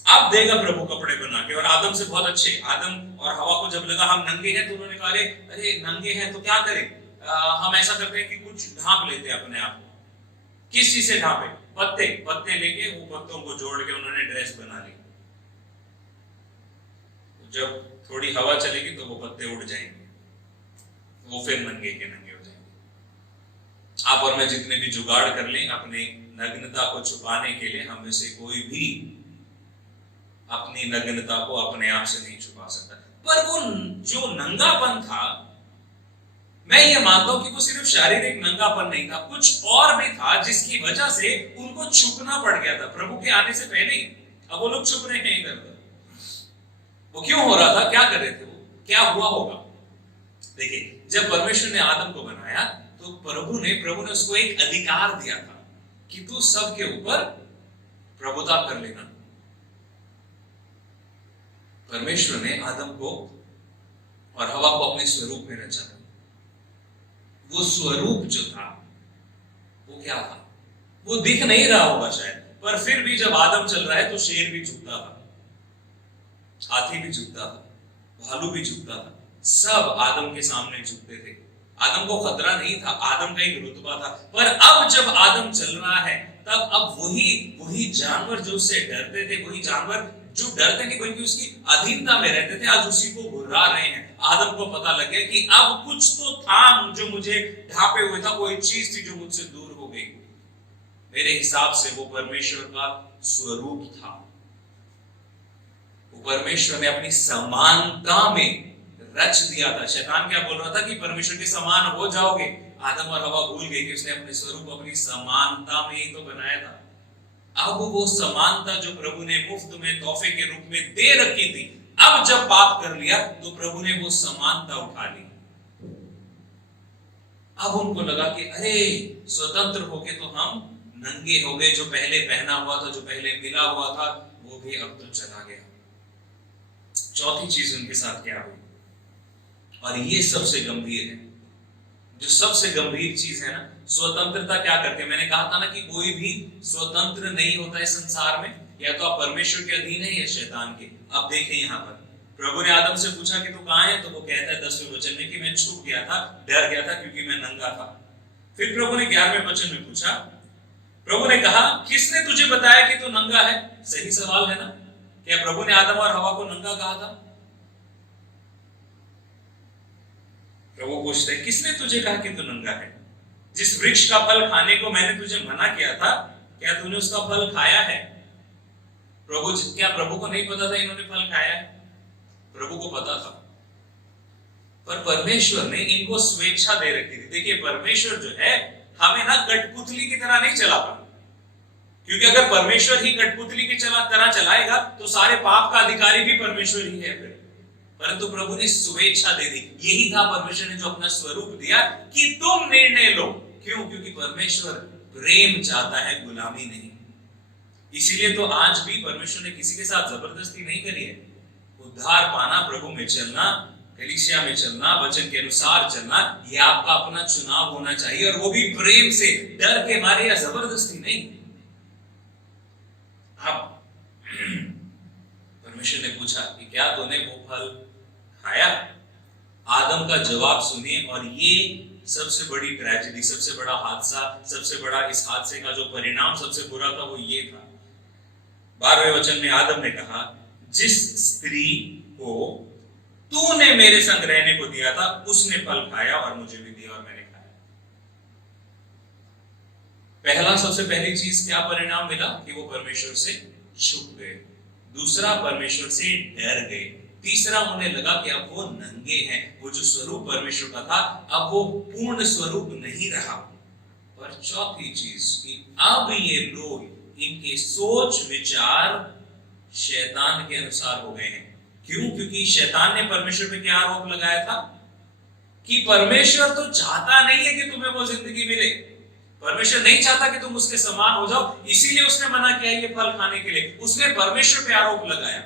अब देगा प्रभु कपड़े बना के। और आदम से बहुत अच्छे, आदम और हवा को जब लगा हम नंगे हैं, तो उन्होंने कहा अरे नंगे हैं तो क्या करें, हम ऐसा करते हैं कि कुछ ढांप लेते हैं अपने आप को। किस चीज से ढांपे? पत्ते लेके वो पत्तों को जोड़ के उन्होंने ड्रेस बना ली। जब थोड़ी हवा चलेगी तो वो पत्ते उड़ जाएंगे, वो फिर नंगे के नंगे हो जाएंगे। आप और मैं जितने भी जुगाड़ कर लें अपने नग्नता को छुपाने के लिए, हम में से कोई भी अपनी नग्नता को अपने आप से नहीं छुपा सकता। पर वो जो नंगापन था, मैं ये मानता हूं कि वो सिर्फ शारीरिक नंगापन नहीं था, कुछ और भी था जिसकी वजह से उनको छुपना पड़ गया था प्रभु के आने से पहले। अब वो लोग छुप रहे हैं इधर उधर। वो क्यों हो रहा था, क्या कर रहे थे, वो क्या हुआ होगा? देखिए, जब परमेश्वर ने आदम को बनाया तो प्रभु ने उसको एक अधिकार दिया था कि तू सबके ऊपर प्रभुता कर लेना। परमेश्वर ने आदम को और हवा को अपने स्वरूप में रचा। वो स्वरूप जो था वो क्या था? वो दिख नहीं रहा होगा शायद, पर फिर भी जब आदम चल रहा है तो शेर भी झुकता था, हाथी भी झुकता था, भालू भी झुकता था, सब आदम के सामने झुकते थे। आदम को खतरा नहीं था, आदम का एक रुतबा था। पर अब जब आदम चल रहा है तब अब वही जानवर जो उससे डरते थे, वही जानवर जो डरते नहीं बल्कि उसकी अधीनता में रहते थे, आज उसी को घुरा रहे हैं। आदम को पता लग गया कि अब कुछ तो था जो मुझे ढांपे हुए था, कोई चीज थी जो मुझसे दूर हो गई। मेरे हिसाब से वो परमेश्वर का स्वरूप था। वो परमेश्वर ने अपनी समानता में रच दिया था। शैतान क्या बोल रहा था कि परमेश्वर के समान हो जाओगे। आदम और हवा भूल गए कि उसने अपने स्वरूप अपनी समानता में ही तो बनाया था। अब वो समानता जो प्रभु ने मुफ्त में तोहफे के रूप में दे रखी थी, अब जब पाप कर लिया तो प्रभु ने वो समानता उठा ली। अब उनको लगा कि अरे स्वतंत्र होके तो हम नंगे हो गए, जो पहले पहना हुआ था, जो पहले मिला हुआ था, वो भी अब तो चला गया। चौथी चीज उनके साथ क्या हुई, और ये सबसे गंभीर है, जो सबसे गंभीर चीज है ना, स्वतंत्रता क्या करके, मैंने कहा था ना कि कोई भी स्वतंत्र नहीं होता है संसार में, या तो आप परमेश्वर के अधीन है या शैतान के। अब देखें यहाँ पर प्रभु ने आदम से पूछा कि तू कहाँ है, तो वो कहता है 10वें वचन में कि मैं छुप गया था, डर गया था क्योंकि मैं नंगा था। फिर प्रभु ने 11वें वचन में पूछा, प्रभु ने कहा किसने तुझे बताया कि तू नंगा है? सही सवाल है ना, क्या प्रभु ने आदम और हवा को नंगा कहा था? प्रभु पूछते हैं किसने तुझे कहा कि तू नंगा है? जिस वृक्ष का फल खाने को मैंने तुझे मना किया था, क्या तूने उसका फल खाया है? क्या प्रभु को नहीं पता था इन्होंने फल खाया है? प्रभु को पता था, पर परमेश्वर ने इनको स्वेच्छा दे रखी थी। देखिए, परमेश्वर जो है हमें ना कठपुतली की तरह नहीं चलाता, क्योंकि अगर परमेश्वर ही कठपुतली की तरह चलाएगा तो सारे पाप का अधिकारी भी परमेश्वर ही है। परंतु प्रभु ने स्वेच्छा दे दी। यही था परमेश्वर ने जो अपना स्वरूप दिया कि तुम निर्णय लो। क्यों? क्योंकि परमेश्वर प्रेम चाहता है, गुलामी नहीं। इसीलिए तो आज भी परमेश्वर ने किसी के साथ जबरदस्ती नहीं करी है। उद्धार पाना, प्रभु में चलना, कलीसिया में चलना, वचन के अनुसार चलना, ये आपका अपना चुनाव होना चाहिए, और वो भी प्रेम से, डर के मारे या जबरदस्ती नहीं। अब परमेश्वर ने पूछा कि क्या तूने वो फल खाया? आदम का जवाब सुनिए, और ये सबसे बड़ी ट्रेजेडी, सबसे बड़ा हादसा, सबसे बड़ा इस हादसे का जो परिणाम सबसे बुरा था वो ये था। 12वें वचन में आदम ने कहा, जिस स्त्री को तूने मेरे संग रहने को दिया था उसने फल खाया और मुझे भी दिया और मैंने खाया। पहला, सबसे पहली चीज क्या परिणाम मिला कि वो परमेश्वर से छुप गए। दूसरा, परमेश्वर से डर गए। तीसरा, उन्हें लगा कि अब वो नंगे हैं, वो जो स्वरूप परमेश्वर का था अब वो पूर्ण स्वरूप नहीं रहा। और चौथी चीज कि अब ये लोग, इनके सोच विचार शैतान के अनुसार हो गए हैं। क्यों? क्योंकि शैतान ने परमेश्वर पे क्या आरोप लगाया था कि परमेश्वर तो चाहता नहीं है कि तुम्हें वो जिंदगी मिले, परमेश्वर नहीं चाहता कि तुम उसके समान हो जाओ, इसीलिए उसने मना किया ये फल खाने के लिए। उसने परमेश्वर पे आरोप लगाया,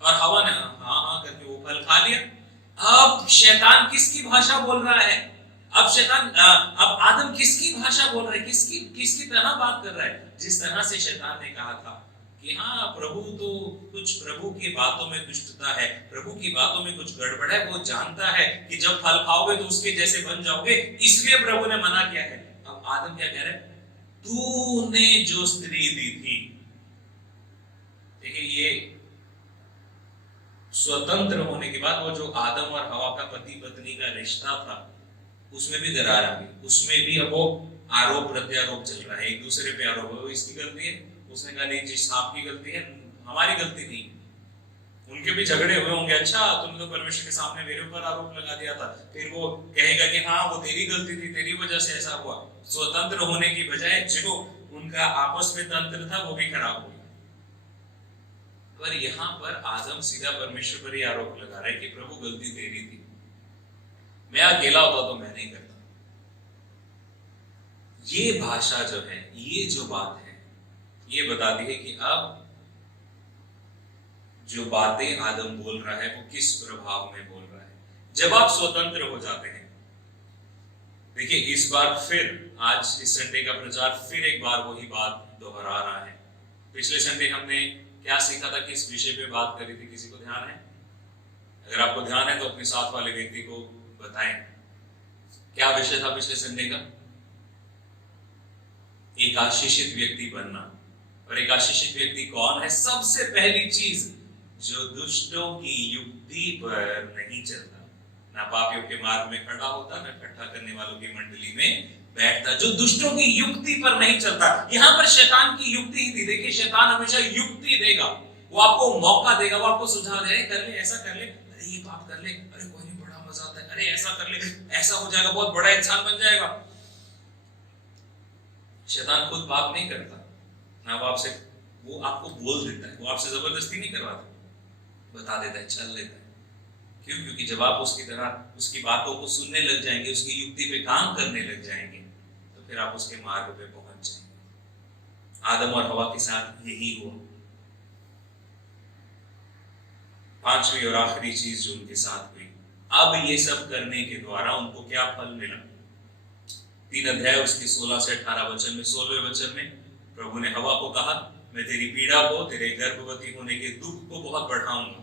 और हवा ने हाँ करके वो फल खा लिया। अब शैतान किसकी भाषा बोल रहा है? अब आदम किसकी भाषा बोल रहा है? किसकी तरह बात कर रहा है? जिस तरह से शैतान ने कहा था कि हाँ प्रभु तो कुछ, प्रभु की बातों में दुष्टता है, प्रभु की बातों में कुछ गड़बड़ है, वो जानता है कि जब फल खाओगे तो उसके जैसे बन जाओगे, इसलिए प्रभु ने मना किया है। अब आदम क्या कह रहा है, तूने जो स्त्री दी थी। देखिए ये स्वतंत्र होने के बाद वो जो आदम और हवा का पति पत्नी का रिश्ता था उसमें भी दरार आ गई, उसमें भी अब वो आरोप प्रत्यारोप चल रहा है, एक दूसरे पे आरोप, वो इसकी गलती है, उसने कहा नहीं जी सांप की गलती है, हमारी गलती नहीं। उनके भी झगड़े हुए होंगे, अच्छा तुमने तो परमेश्वर के सामने मेरे ऊपर आरोप लगा दिया था, फिर वो कहेगा कि हाँ वो तेरी गलती थी, तेरी वजह से ऐसा हुआ। स्वतंत्र होने की बजाय जो उनका आपस में तंत्र था वो भी खराब हो गया। पर यहाँ पर आदम सीधा परमेश्वर पर ही आरोप लगा रहा है कि प्रभु गलती तेरी थी, मैं अकेला होता तो मैं नहीं करता। ये भाषा जो है, ये जो बात है, ये बताती है कि अब जो बातें आदम बोल रहा है वो किस प्रभाव में बोल रहा है जब आप स्वतंत्र हो जाते हैं। देखिए इस बार फिर आज इस संडे का प्रचार फिर एक बार वही बात दोहरा रहा है। पिछले संडे हमने क्या सीखा था, किस विषय पे बात करी थी, किसी को ध्यान है? अगर आपको ध्यान है तो अपने साथ वाले व्यक्ति को बताएं क्या विषय था पिछले संडे का। एक आशीषित व्यक्ति बनना। और एक आशीषित व्यक्ति कौन है? सबसे पहली चीज, जो दुष्टों की युक्ति पर नहीं चलता, ना पापियों के मार्ग में खड़ा होता, ना इकट्ठा करने वालों की मंडली में बैठता, जो दुष्टों की युक्ति पर नहीं चलता। यहां पर शैतान की युक्ति ही थी। देखिए शैतान हमेशा युक्ति देगा, वो आपको मौका देगा, वो आपको सुझाव देगा, कर ले, ऐसा कर ले, अरे ये पाप कर ले, अरे कोई नहीं बड़ा मजा आता है, अरे ऐसा कर ले, ऐसा हो जाएगा, बहुत बड़ा इंसान बन जाएगा। शैतान खुद पाप नहीं करता ना, वो आपको बोल देता है, वो आपसे जबरदस्ती नहीं करवाता, बता देता है, चल लेता है। क्यों? क्योंकि जब आप उसकी तरह उसकी बातों को सुनने लग जाएंगे, उसकी युक्ति पे काम करने लग जाएंगे, तो फिर आप उसके मार्ग पे पहुंच जाएंगे। आदम और हवा के साथ यही हुआ। पांचवी और आखिरी चीज जो उनके साथ हुई, अब ये सब करने के द्वारा उनको क्या फल मिला? 3 अध्याय उसके 16 से 18 वचन में, 16वें वचन में प्रभु ने हवा को कहा, मैं तेरी पीड़ा को, तेरे गर्भवती होने के दुख को बहुत बढ़ाऊंगा,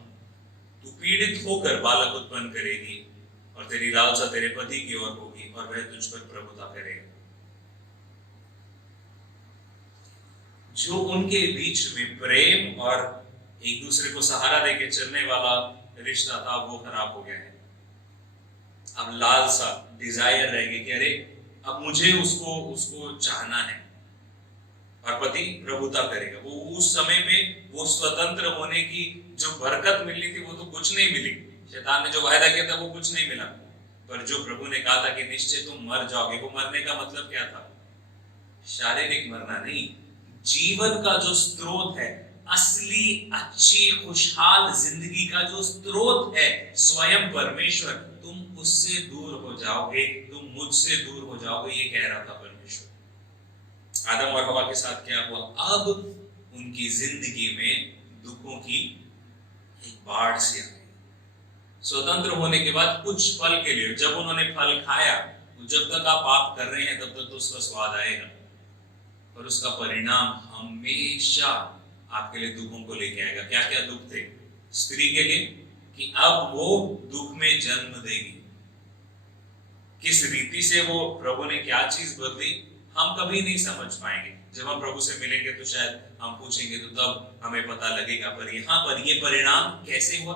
तू पीड़ित होकर बालक उत्पन्न करेगी और तेरी लालसा तेरे पति की ओर होगी और वह तुझ पर प्रभुता करेगा। जो उनके बीच में प्रेम और एक दूसरे को सहारा देके चलने वाला रिश्ता था वो खराब हो गया है। अब लालसा, डिजायर रहेगी कि अरे अब मुझे उसको चाहना है, और पति प्रभुता करेगा। वो उस समय पे वो स्वतंत्र होने की जो बरकत मिलनी थी वो तो कुछ नहीं मिली। शैतान ने जो वायदा किया था वो कुछ नहीं मिला, पर जो प्रभु ने कहा था कि निश्चय तुम मर जाओगे, वो मरने का मतलब क्या था? शारीरिक मरना नहीं, जीवन का जो स्रोत है, असली अच्छी खुशहाल जिंदगी का जो स्रोत है स्वयं परमेश्वर, तुम उससे दूर हो जाओगे, तुम मुझसे दूर हो जाओगे, ये कह रहा था परमेश्वर। आदम और हवा के साथ क्या हुआ? अब उनकी जिंदगी में दुखों की एक बाढ़ सी आ गई। स्वतंत्र होने के बाद कुछ फल के लिए, जब उन्होंने फल खाया, तो जब तक आप पाप कर रहे हैं तब तक तो उसका स्वाद आएगा, पर उसका परिणाम हमेशा आपके लिए दुखों को लेके आएगा। क्या क्या दुख थे स्त्री के लिए? कि अब वो दुख में जन्म देगी। किस रीति से वो प्रभु ने क्या चीज बदली हम कभी नहीं समझ पाएंगे। जब हम प्रभु से मिलेंगे तो शायद हम पूछेंगे, तो तब हमें पता लगेगा। पर यहाँ पर ये परिणाम कैसे हुआ,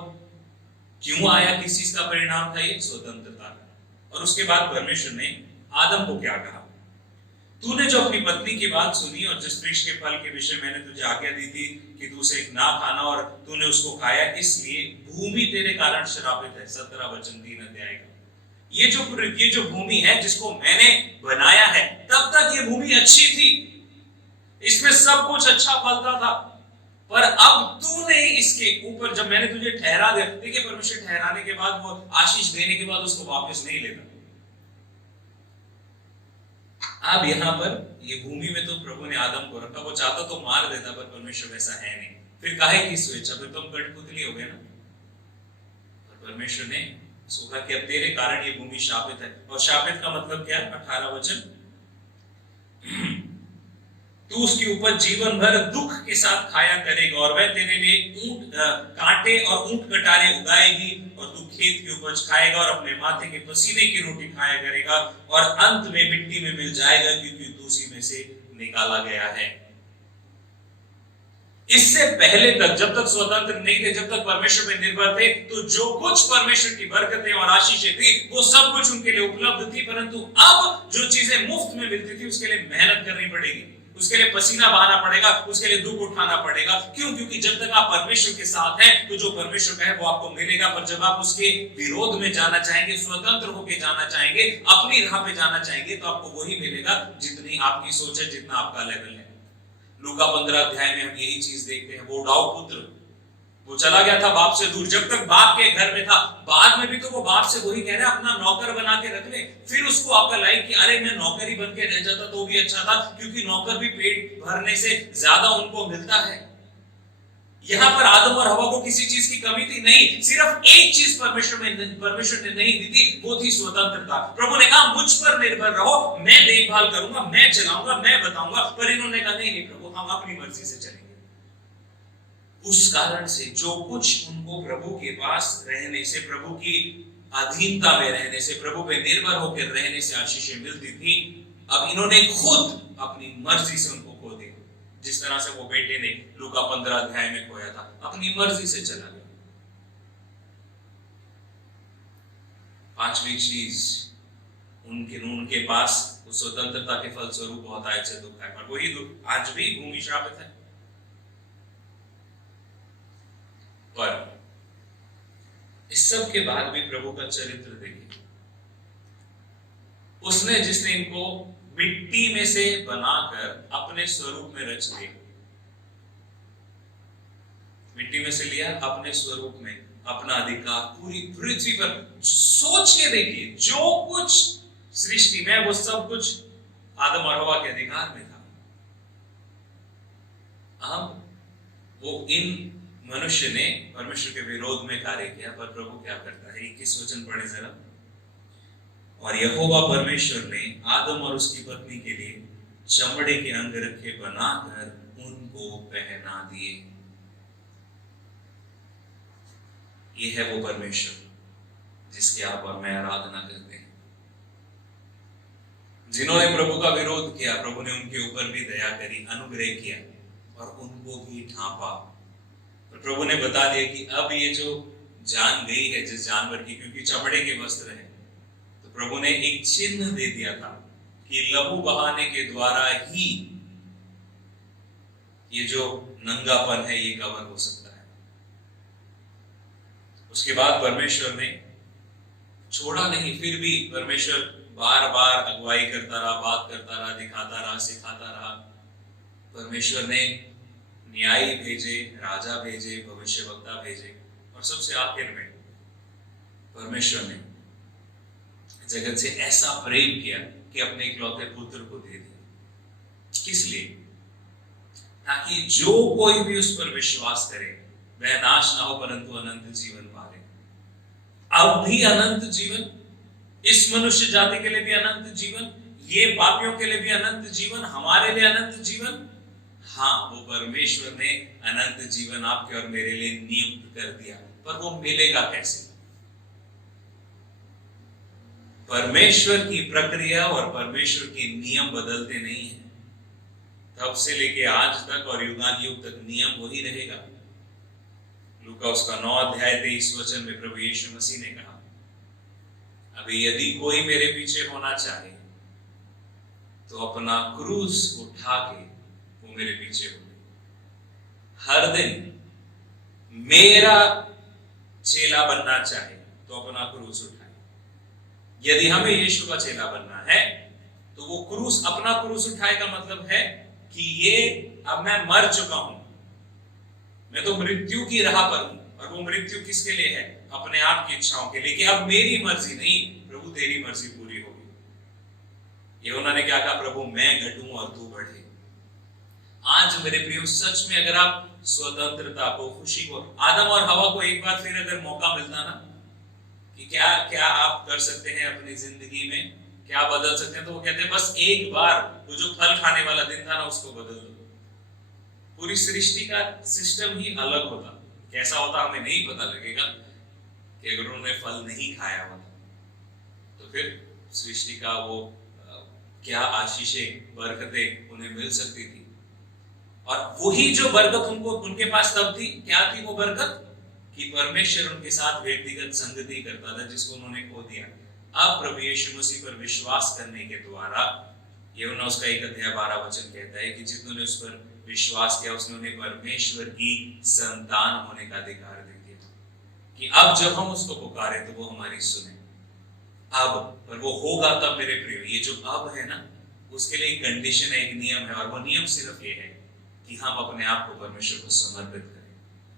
क्यों आया, किस चीज का परिणाम था? ये स्वतंत्रता का। और उसके बाद परमेश्वर ने आदम को क्या कहा? तूने जो अपनी पत्नी की बात सुनी और जिस वृक्ष के फल के विषय मैंने तुझे आज्ञा दी थी कि तू उसे ना खाना, और तूने उसको खाया, इसलिए भूमि तेरे कारण श्रापित है। 17 वचन 3 अध्याय का। ये जो भूमि है जिसको मैंने बनाया है, तब तक ये भूमि अच्छी थी, इसमें सब कुछ अच्छा फलता था, पर अब तूने इसके ऊपर, जब मैंने तुझे ठहरा दिया। देखिए परमेश्वर ठहराने के बाद, वो आशीष देने के बाद उसको वापस नहीं लेता। अब यहाँ पर ये भूमि में तो प्रभु ने आदम को रखा, वो चाहता तो मार देता, पर परमेश्वर वैसा है नहीं। फिर काहे की स्वेच्छा, फिर तुम कठपुतली हो गए ना। पर परमेश्वर ने सोचा कि अब तेरे कारण ये भूमि शापित है। और शापित का मतलब क्या है? 18 वचन, तू उसके ऊपर जीवन भर दुख के साथ खाया करेगा और वह तेरे लिए कांटे और ऊंट कटारे उगाएगी और तू खेत की उपज खाएगा और अपने माथे के पसीने की रोटी खाया करेगा और अंत में मिट्टी में मिल जाएगा क्योंकि तू उसी में से निकाला गया है। इससे पहले तक जब तक स्वतंत्र नहीं थे, जब तक परमेश्वर पे निर्भर थे, तो जो कुछ परमेश्वर की बरकतें और आशीषें थी वो सब कुछ उनके लिए उपलब्ध थी। परंतु अब जो चीजें मुफ्त में मिलती थी उसके लिए मेहनत करनी पड़ेगी, उसके लिए पसीना बहाना पड़ेगा, उसके लिए दुख उठाना पड़ेगा। क्यों? क्योंकि जब तक आप परमेश्वर के साथ हैं तो जो परमेश्वर का है वो आपको मिलेगा। पर जब आप उसके विरोध में जाना चाहेंगे, स्वतंत्र होकर जाना चाहेंगे, अपनी राह पे जाना चाहेंगे, तो आपको वही मिलेगा जितनी आपकी सोच है, जितना आपका लेवल है। लूका 15 अध्याय में हम यही चीज देखते हैं। वो उड़ाऊ पुत्र, वो चला गया था बाप से दूर, जब तक बाप के घर में था। बाद में भी तो वो बाप से वही कह रहा है, अपना नौकर बना के रख ले। फिर उसको अकल आई कि अरे मैं नौकरी बन के रह जाता तो भी अच्छा था, क्योंकि नौकर भी पेट भरने से ज्यादा उनको मिलता है। यहां पर आदम और हवा को किसी चीज की कमी थी नहीं, सिर्फ एक चीज परमेश्वर ने नहीं दी थी, वो थी स्वतंत्रता। प्रभु ने कहा मुझ पर निर्भर रहो, मैं देखभाल करूंगा, मैं चलाऊंगा, मैं बताऊंगा। पर इन्होंने कहा नहीं प्रभु, हम अपनी मर्जी से चलेंगे। उस कारण से जो कुछ उनको प्रभु के पास रहने से, प्रभु की अधीनता में रहने से, प्रभु पे निर्भर होकर रहने से आशीषें मिलती थी, अब इन्होंने खुद अपनी मर्जी से उनको खो दिया। जिस तरह से वो बेटे ने लूका 15 अध्याय में खोया था, अपनी मर्जी से चला गया। पांचवी चीज, उनके पास उस स्वतंत्रता के फलस्वरूप बहुत आय से दुख है, पर वही दुख आज भी भूमि श्रापित है। पर इस सब के बाद भी प्रभु का चरित्र देखिए। उसने जिसने इनको मिट्टी में से बनाकर अपने स्वरूप में रच दिया, मिट्टी में से लिया, अपने स्वरूप में अपना अधिकार पूरी पृथ्वी पर। सोच के देखिए, जो कुछ सृष्टि में वो सब कुछ आदम और हवा के अधिकार में था। अब वो इन मनुष्य ने परमेश्वर के विरोध में कार्य किया, पर प्रभु क्या करता है? 21 वचन पढ़े जरा। और यहोवा परमेश्वर ने आदम और उसकी पत्नी के लिए चमड़े के अंगरखे बनाकर उनको पहना दिए। ये है वो परमेश्वर जिसकी आप और मैं आराधना करते हैं। जिन्होंने प्रभु का विरोध किया, प्रभु ने उनके ऊपर भी दया करी, अनुग्रह किया और उनको भी ढांपा। तो प्रभु ने बता दिया कि अब ये जो जान गई है जिस जानवर की, क्योंकि चमड़े के वस्त्र हैं, तो प्रभु ने एक चिन्ह दे दिया था कि लहू बहाने के द्वारा ही ये जो नंगापन है ये कवर हो सकता है। उसके बाद परमेश्वर ने छोड़ा नहीं, फिर भी परमेश्वर बार बार अगुवाई करता रहा, बात करता रहा, दिखाता रहा, सिखाता रहा। परमेश्वर ने न्यायी भेजे, राजा भेजे, भविष्यवक्ता भेजे, और सबसे आखिर में परमेश्वर ने जगत से ऐसा प्रेम किया कि अपने इकलौते पुत्र को दे दिया। किस लिए? ताकि जो कोई भी उस पर विश्वास करे वह नाश ना हो परंतु अनंत जीवन पाले। अब भी अनंत जीवन, इस मनुष्य जाति के लिए भी अनंत जीवन, ये पापियों के लिए भी अनंत जीवन, हमारे लिए अनंत जीवन। हाँ, वो परमेश्वर ने अनंत जीवन आपके और मेरे लिए नियुक्त कर दिया, पर वो मिलेगा कैसे? परमेश्वर की प्रक्रिया और परमेश्वर के नियम बदलते नहीं हैं। तब से लेके आज तक और युगानुयुग तक नियम वही रहेगा। लूका उसका 9 अध्याय 23 वचन में प्रभु यीशु मसीह ने कहा, अभी यदि कोई मेरे पीछे होना चाहे तो अपना क्रूस उठा के वो मेरे पीछे हो। हर दिन मेरा चेला बनना चाहे तो अपना क्रूस उठाए। यदि हमें यीशु का चेला बनना है तो वो क्रूस, अपना क्रूस उठाए का मतलब है कि ये अब मैं मर चुका हूं, मैं तो मृत्यु की राह पर हूं, और वो मृत्यु किसके लिए है? अपने आप की इच्छाओं के लिए, कि अब मेरी मर्जी नहीं प्रभु तेरी मर्जी पूरी होगी। ये उन्होंने क्या कहा? प्रभु मैं घटूं और तू बढ़े। आज मेरे प्रियो, सच में अगर आप स्वतंत्रता को, खुशी को, आदम और हवा को एक बार फिर अगर मौका मिलता ना कि क्या क्या आप कर सकते हैं अपनी जिंदगी में, क्या बदल सकते हैं? तो वो कहते हैं बस एक बार वो जो फल खाने वाला दिन था ना, उसको बदल दो। पूरी सृष्टि का सिस्टम ही अलग होता। कैसा होता हमें नहीं पता लगेगा कि अगर उन्होंने फल नहीं खाया होता तो फिर सृष्टि का वो क्या आशीषें, बरकतें उन्हें मिल सकती थी। और वही जो बरकत उनको उनके पास तब थी, क्या थी वो बरकत? कि परमेश्वर उनके साथ व्यक्तिगत संगति करता था, जिसको उन्होंने खो दिया। अब प्रभु यीशु मसीह पर विश्वास करने के द्वारा, यूहन्ना उसका 1:12 कहता है कि जिन्होंने उस पर विश्वास किया उसने उन्हें परमेश्वर की संतान होने का अधिकार दे दिया। कि अब जब हम उसको पुकारे तो वो हमारी सुने। अब, पर वो होगा तब मेरे प्रिय। ये जो अब है ना, उसके लिए एक कंडीशन है, एक नियम है, और वो नियम सिर्फ ये है कि हम अपने आप को परमेश्वर को समर्पित करें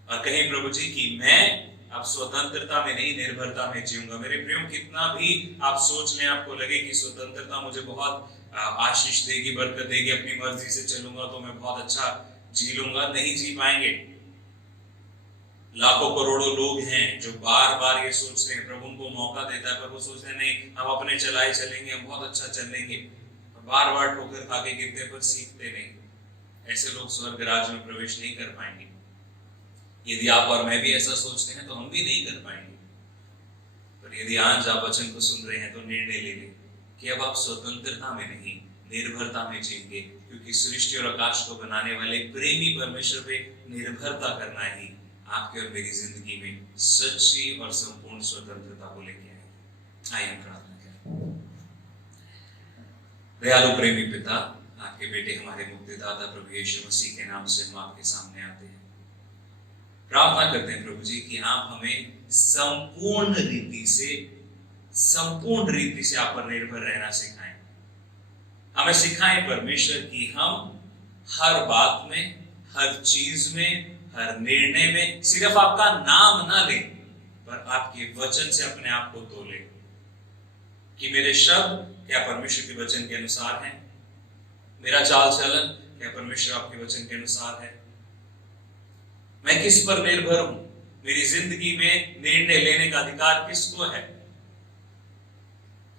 और कहें प्रभु जी कि मैं अब स्वतंत्रता में नहीं, निर्भरता में जीऊंगा। मेरे प्रियो, कितना भी आप सोच लें, आपको लगे कि स्वतंत्रता मुझे बहुत आशीष देगी, बरकत देगी, अपनी मर्जी से चलूंगा तो मैं बहुत अच्छा जी लूंगा, नहीं जी पाएंगे। लाखों करोड़ों लोग हैं जो बार बार ये सोचते हैं, प्रभु उनको मौका देता है, पर वो सोचते हैं नहीं हम अपने चलाए चलेंगे, हम बहुत अच्छा चलेंगे, बार बार ठोकर खा के गिरते पर सीखते नहीं। ऐसे लोग स्वर्ग राज्य में प्रवेश नहीं कर पाएंगे। यदि आप और मैं भी ऐसा सोचते हैं तो हम भी नहीं कर पाएंगे। पर यदि आज आप वचन को सुन रहे हैं तो निर्णय ले लें कि अब आप स्वतंत्रता में नहीं, निर्भरता में जिएंगे, क्योंकि सृष्टि और आकाश को बनाने वाले प्रेमी परमेश्वर पे निर्भरता करना ही आपके और मेरी जिंदगी में सच्ची और संपूर्ण स्वतंत्रता को लेके आएगी। आइए हम प्रार्थना करें। दयालु प्रेमी पिता, आपके बेटे हमारे मुक्तिदाता प्रभु यीशु मसीह के नाम से हम आपके सामने आते हैं। प्रार्थना करते हैं प्रभु जी कि आप हमें संपूर्ण रीति से आप पर निर्भर रहना सिखाएं। हमें सिखाएं परमेश्वर कि हम हर बात में, हर चीज में, हर निर्णय में सिर्फ आपका नाम ना लें, पर आपके वचन से अपने आप को तोलें कि मेरे शब्द क्या परमेश्वर के वचन के अनुसार हैं, मेरा चाल चलन क्या परमेश्वर आपके वचन के अनुसार है, मैं किस पर निर्भर हूं, मेरी जिंदगी में निर्णय लेने का अधिकार किसको है।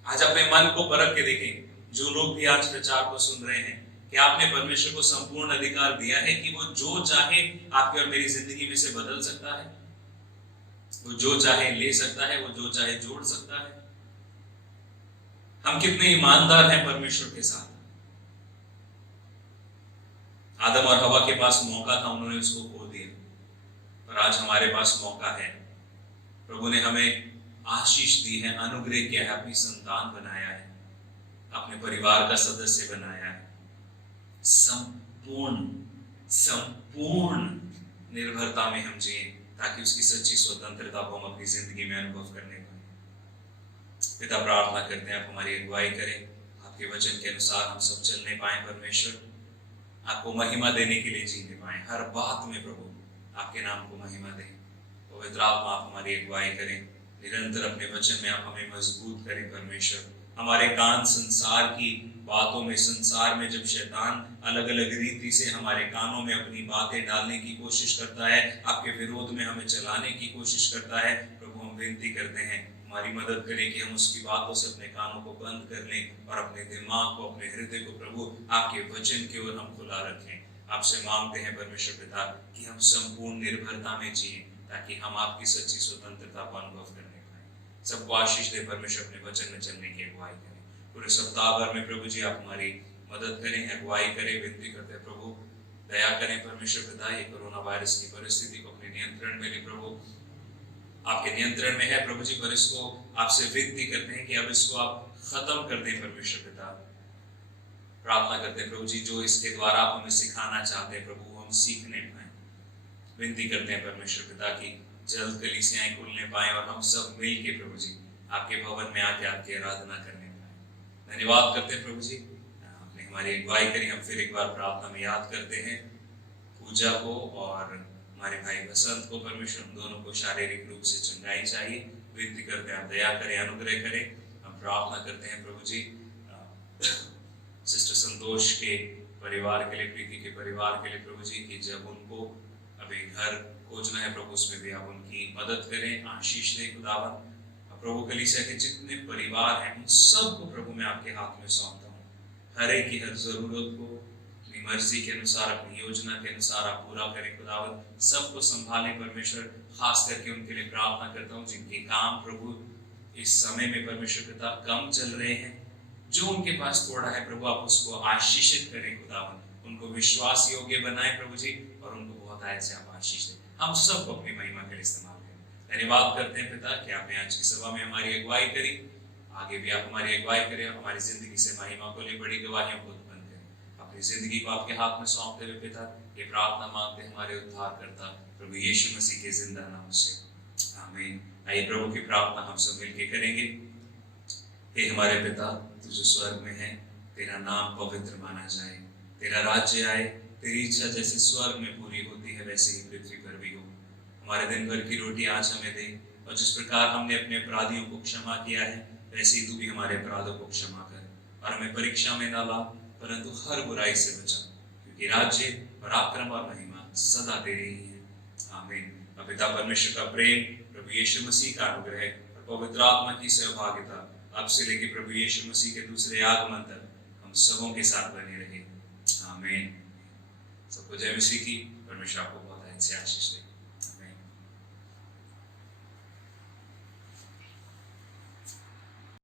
आज अपने मन को परख के देखें। जो लोग भी आज प्रचार को सुन रहे हैं, कि आपने परमेश्वर को संपूर्ण अधिकार दिया है कि वो जो चाहे आपकी और मेरी जिंदगी में से बदल सकता है, वो जो चाहे ले सकता है, वो जो चाहे जोड़ सकता है। हम कितने ईमानदार हैं परमेश्वर के साथ। आदम और हवा के पास मौका था, उन्होंने उसको खो दिया, पर आज हमारे पास मौका है। प्रभु ने हमें आशीष दी है, अनुग्रह किया है, अपनी संतान बनाया है, अपने परिवार का सदस्य बनाया है। संपूर्ण निर्भरता में हम जिए, ताकि उसकी सच्ची स्वतंत्रता को हम अपनी जिंदगी में अनुभव करने पाए। पिता, प्रार्थना करते हैं आप हमारी अगुवाई करें, आपके वचन के अनुसार हम सब चलने पाए। परमेश्वर, आपको महिमा देने के लिए जीने पाए, हर बात में प्रभु आपके नाम को महिमा दें। पवित्र आत्मा, आप हमारी अगुवाई करें, निरंतर अपने वचन में आप हमें मजबूत करें। परमेश्वर, हमारे कान संसार की बातों में, संसार में जब शैतान अलग अलग रीति से हमारे कानों में अपनी बातें डालने की कोशिश करता है, आपके विरोध में हमें चलाने की कोशिश करता है, प्रभु हम विनती करते हैं हमारी मदद करें कि हम उसकी बातों से अपने कानों को बंद कर लें और अपने दिमाग को, अपने हृदय को प्रभु आपके वचन की ओर हम खुला रखें। आपसे मांगते हैं परमेश्वर पिता कि हम संपूर्ण निर्भरता में जिए, ताकि हम आपकी सच्ची स्वतंत्रता को अनुभव करने पाए। सबको आशीष दे परमेश्वर, अपने वचन में चलने की अगुवाई करें। पूरे सप्ताह भर में प्रभु जी आप हमारी मदद करें, अगुवाई करें। विनती करते हैं प्रभु, दया करें परमेश्वर पिता, ये कोरोना वायरस की परिस्थिति को अपने नियंत्रण में ले प्रभु, आपके नियंत्रण में है प्रभु जी। पर इसको आपसे विनती करते हैं कि अब इसको आप खत्म कर दें परमेश्वर पिता। प्रार्थना करते हैं प्रभु जी, जो इसके द्वारा आप हमें सिखाना चाहते हैं प्रभु, हम सीखने पाए। विनती करते हैं परमेश्वर पिता की जल्द कलीसियाएं खुलने पाए और हम सब मिल के प्रभु जी आपके भवन में आके आपकी आराधना करने पाए। धन्यवाद करते हैं प्रभु जी, आपने हमारी अगुवाई करी। हम फिर एक बार प्रार्थना में याद करते हैं पूजा को और हमारे भाई बसंत को। परमेश्वर हम दोनों को शारीरिक रूप से चंगाई चाहिए। विनती करते हैं आप दया करें, अनुग्रह करें। हम प्रार्थना करते हैं प्रभु जी सिस्टर संतोष के परिवार के लिए, प्रीति के परिवार के लिए प्रभु जी, कि जब उनको अभी घर खोजना है प्रभु, उसमें भी आप उनकी मदद करें, आशीष दें खुदावन। प्रभु कलीसिया के जितने परिवार हैं उन सबको प्रभु मैं आपके हाथ में सौंपता हूँ। हर एक की हर जरूरत को अपनी मर्जी के अनुसार, अपनी योजना के अनुसार आप पूरा करें खुदावंद। सबको संभालें परमेश्वर। खास करके उनके लिए प्रार्थना करता हूँ जिनके काम प्रभु इस समय में परमेश्वर पिता कम चल रहे हैं, जो उनके पास थोड़ा है प्रभु आप उसको आशीषित करें खुदावंद। उनको विश्वास योग्य बनाए प्रभु जी, और उनको बहुत आय से आप आशीष दें। हम सबको अपनी महिमा के लिए इस्तेमाल करें। धन्यवाद करते हैं पिता कि आपने आज की सभा में हमारी अगुवाई करी। आगे भी आप हमारी अगुवाई करें, हमारी जिंदगी से महिमा को लिए बड़ी गवाहियों को उत्पन्न करें। अपनी जिंदगी को आपके हाथ में सौंपते हुए पिता ये प्रार्थना मांगते हैं हमारे उद्धार करता प्रभु यीशु मसीह के जिंदा नाम से, आमीन। आइए प्रभु की प्रार्थना हम सब मिलकर करेंगे। हे हमारे पिता तू जो स्वर्ग में है, तेरा नाम पवित्र माना जाए, तेरा राज्य आए, तेरी इच्छा जैसे स्वर्ग में पूरी होती है वैसे ही पृथ्वी पर भी हो। हमारे दिन भर की रोटी आज हमें दे, और जिस प्रकार हमने अपने अपराधियों को क्षमा किया है वैसे ही तू भी हमारे अपराधों को क्षमा कर, और हमें परीक्षा में न ला परंतु हर बुराई से बचा, क्योंकि राज्य, पराक्रम और महिमा सदा तेरी ही है, आमीन। पिता परमेश्वर का प्रेम, प्रभु यीशु मसीह का अनुग्रह और पवित्र आत्मा की सहभागिता अब से लेकर प्रभु यीशु मसीह के दूसरे आगमन तक हम सबों के साथ बने रहे, आमीन। सबको जय मसीह की। परमेश्वर आपको बहुत अच्छे आशीष दे।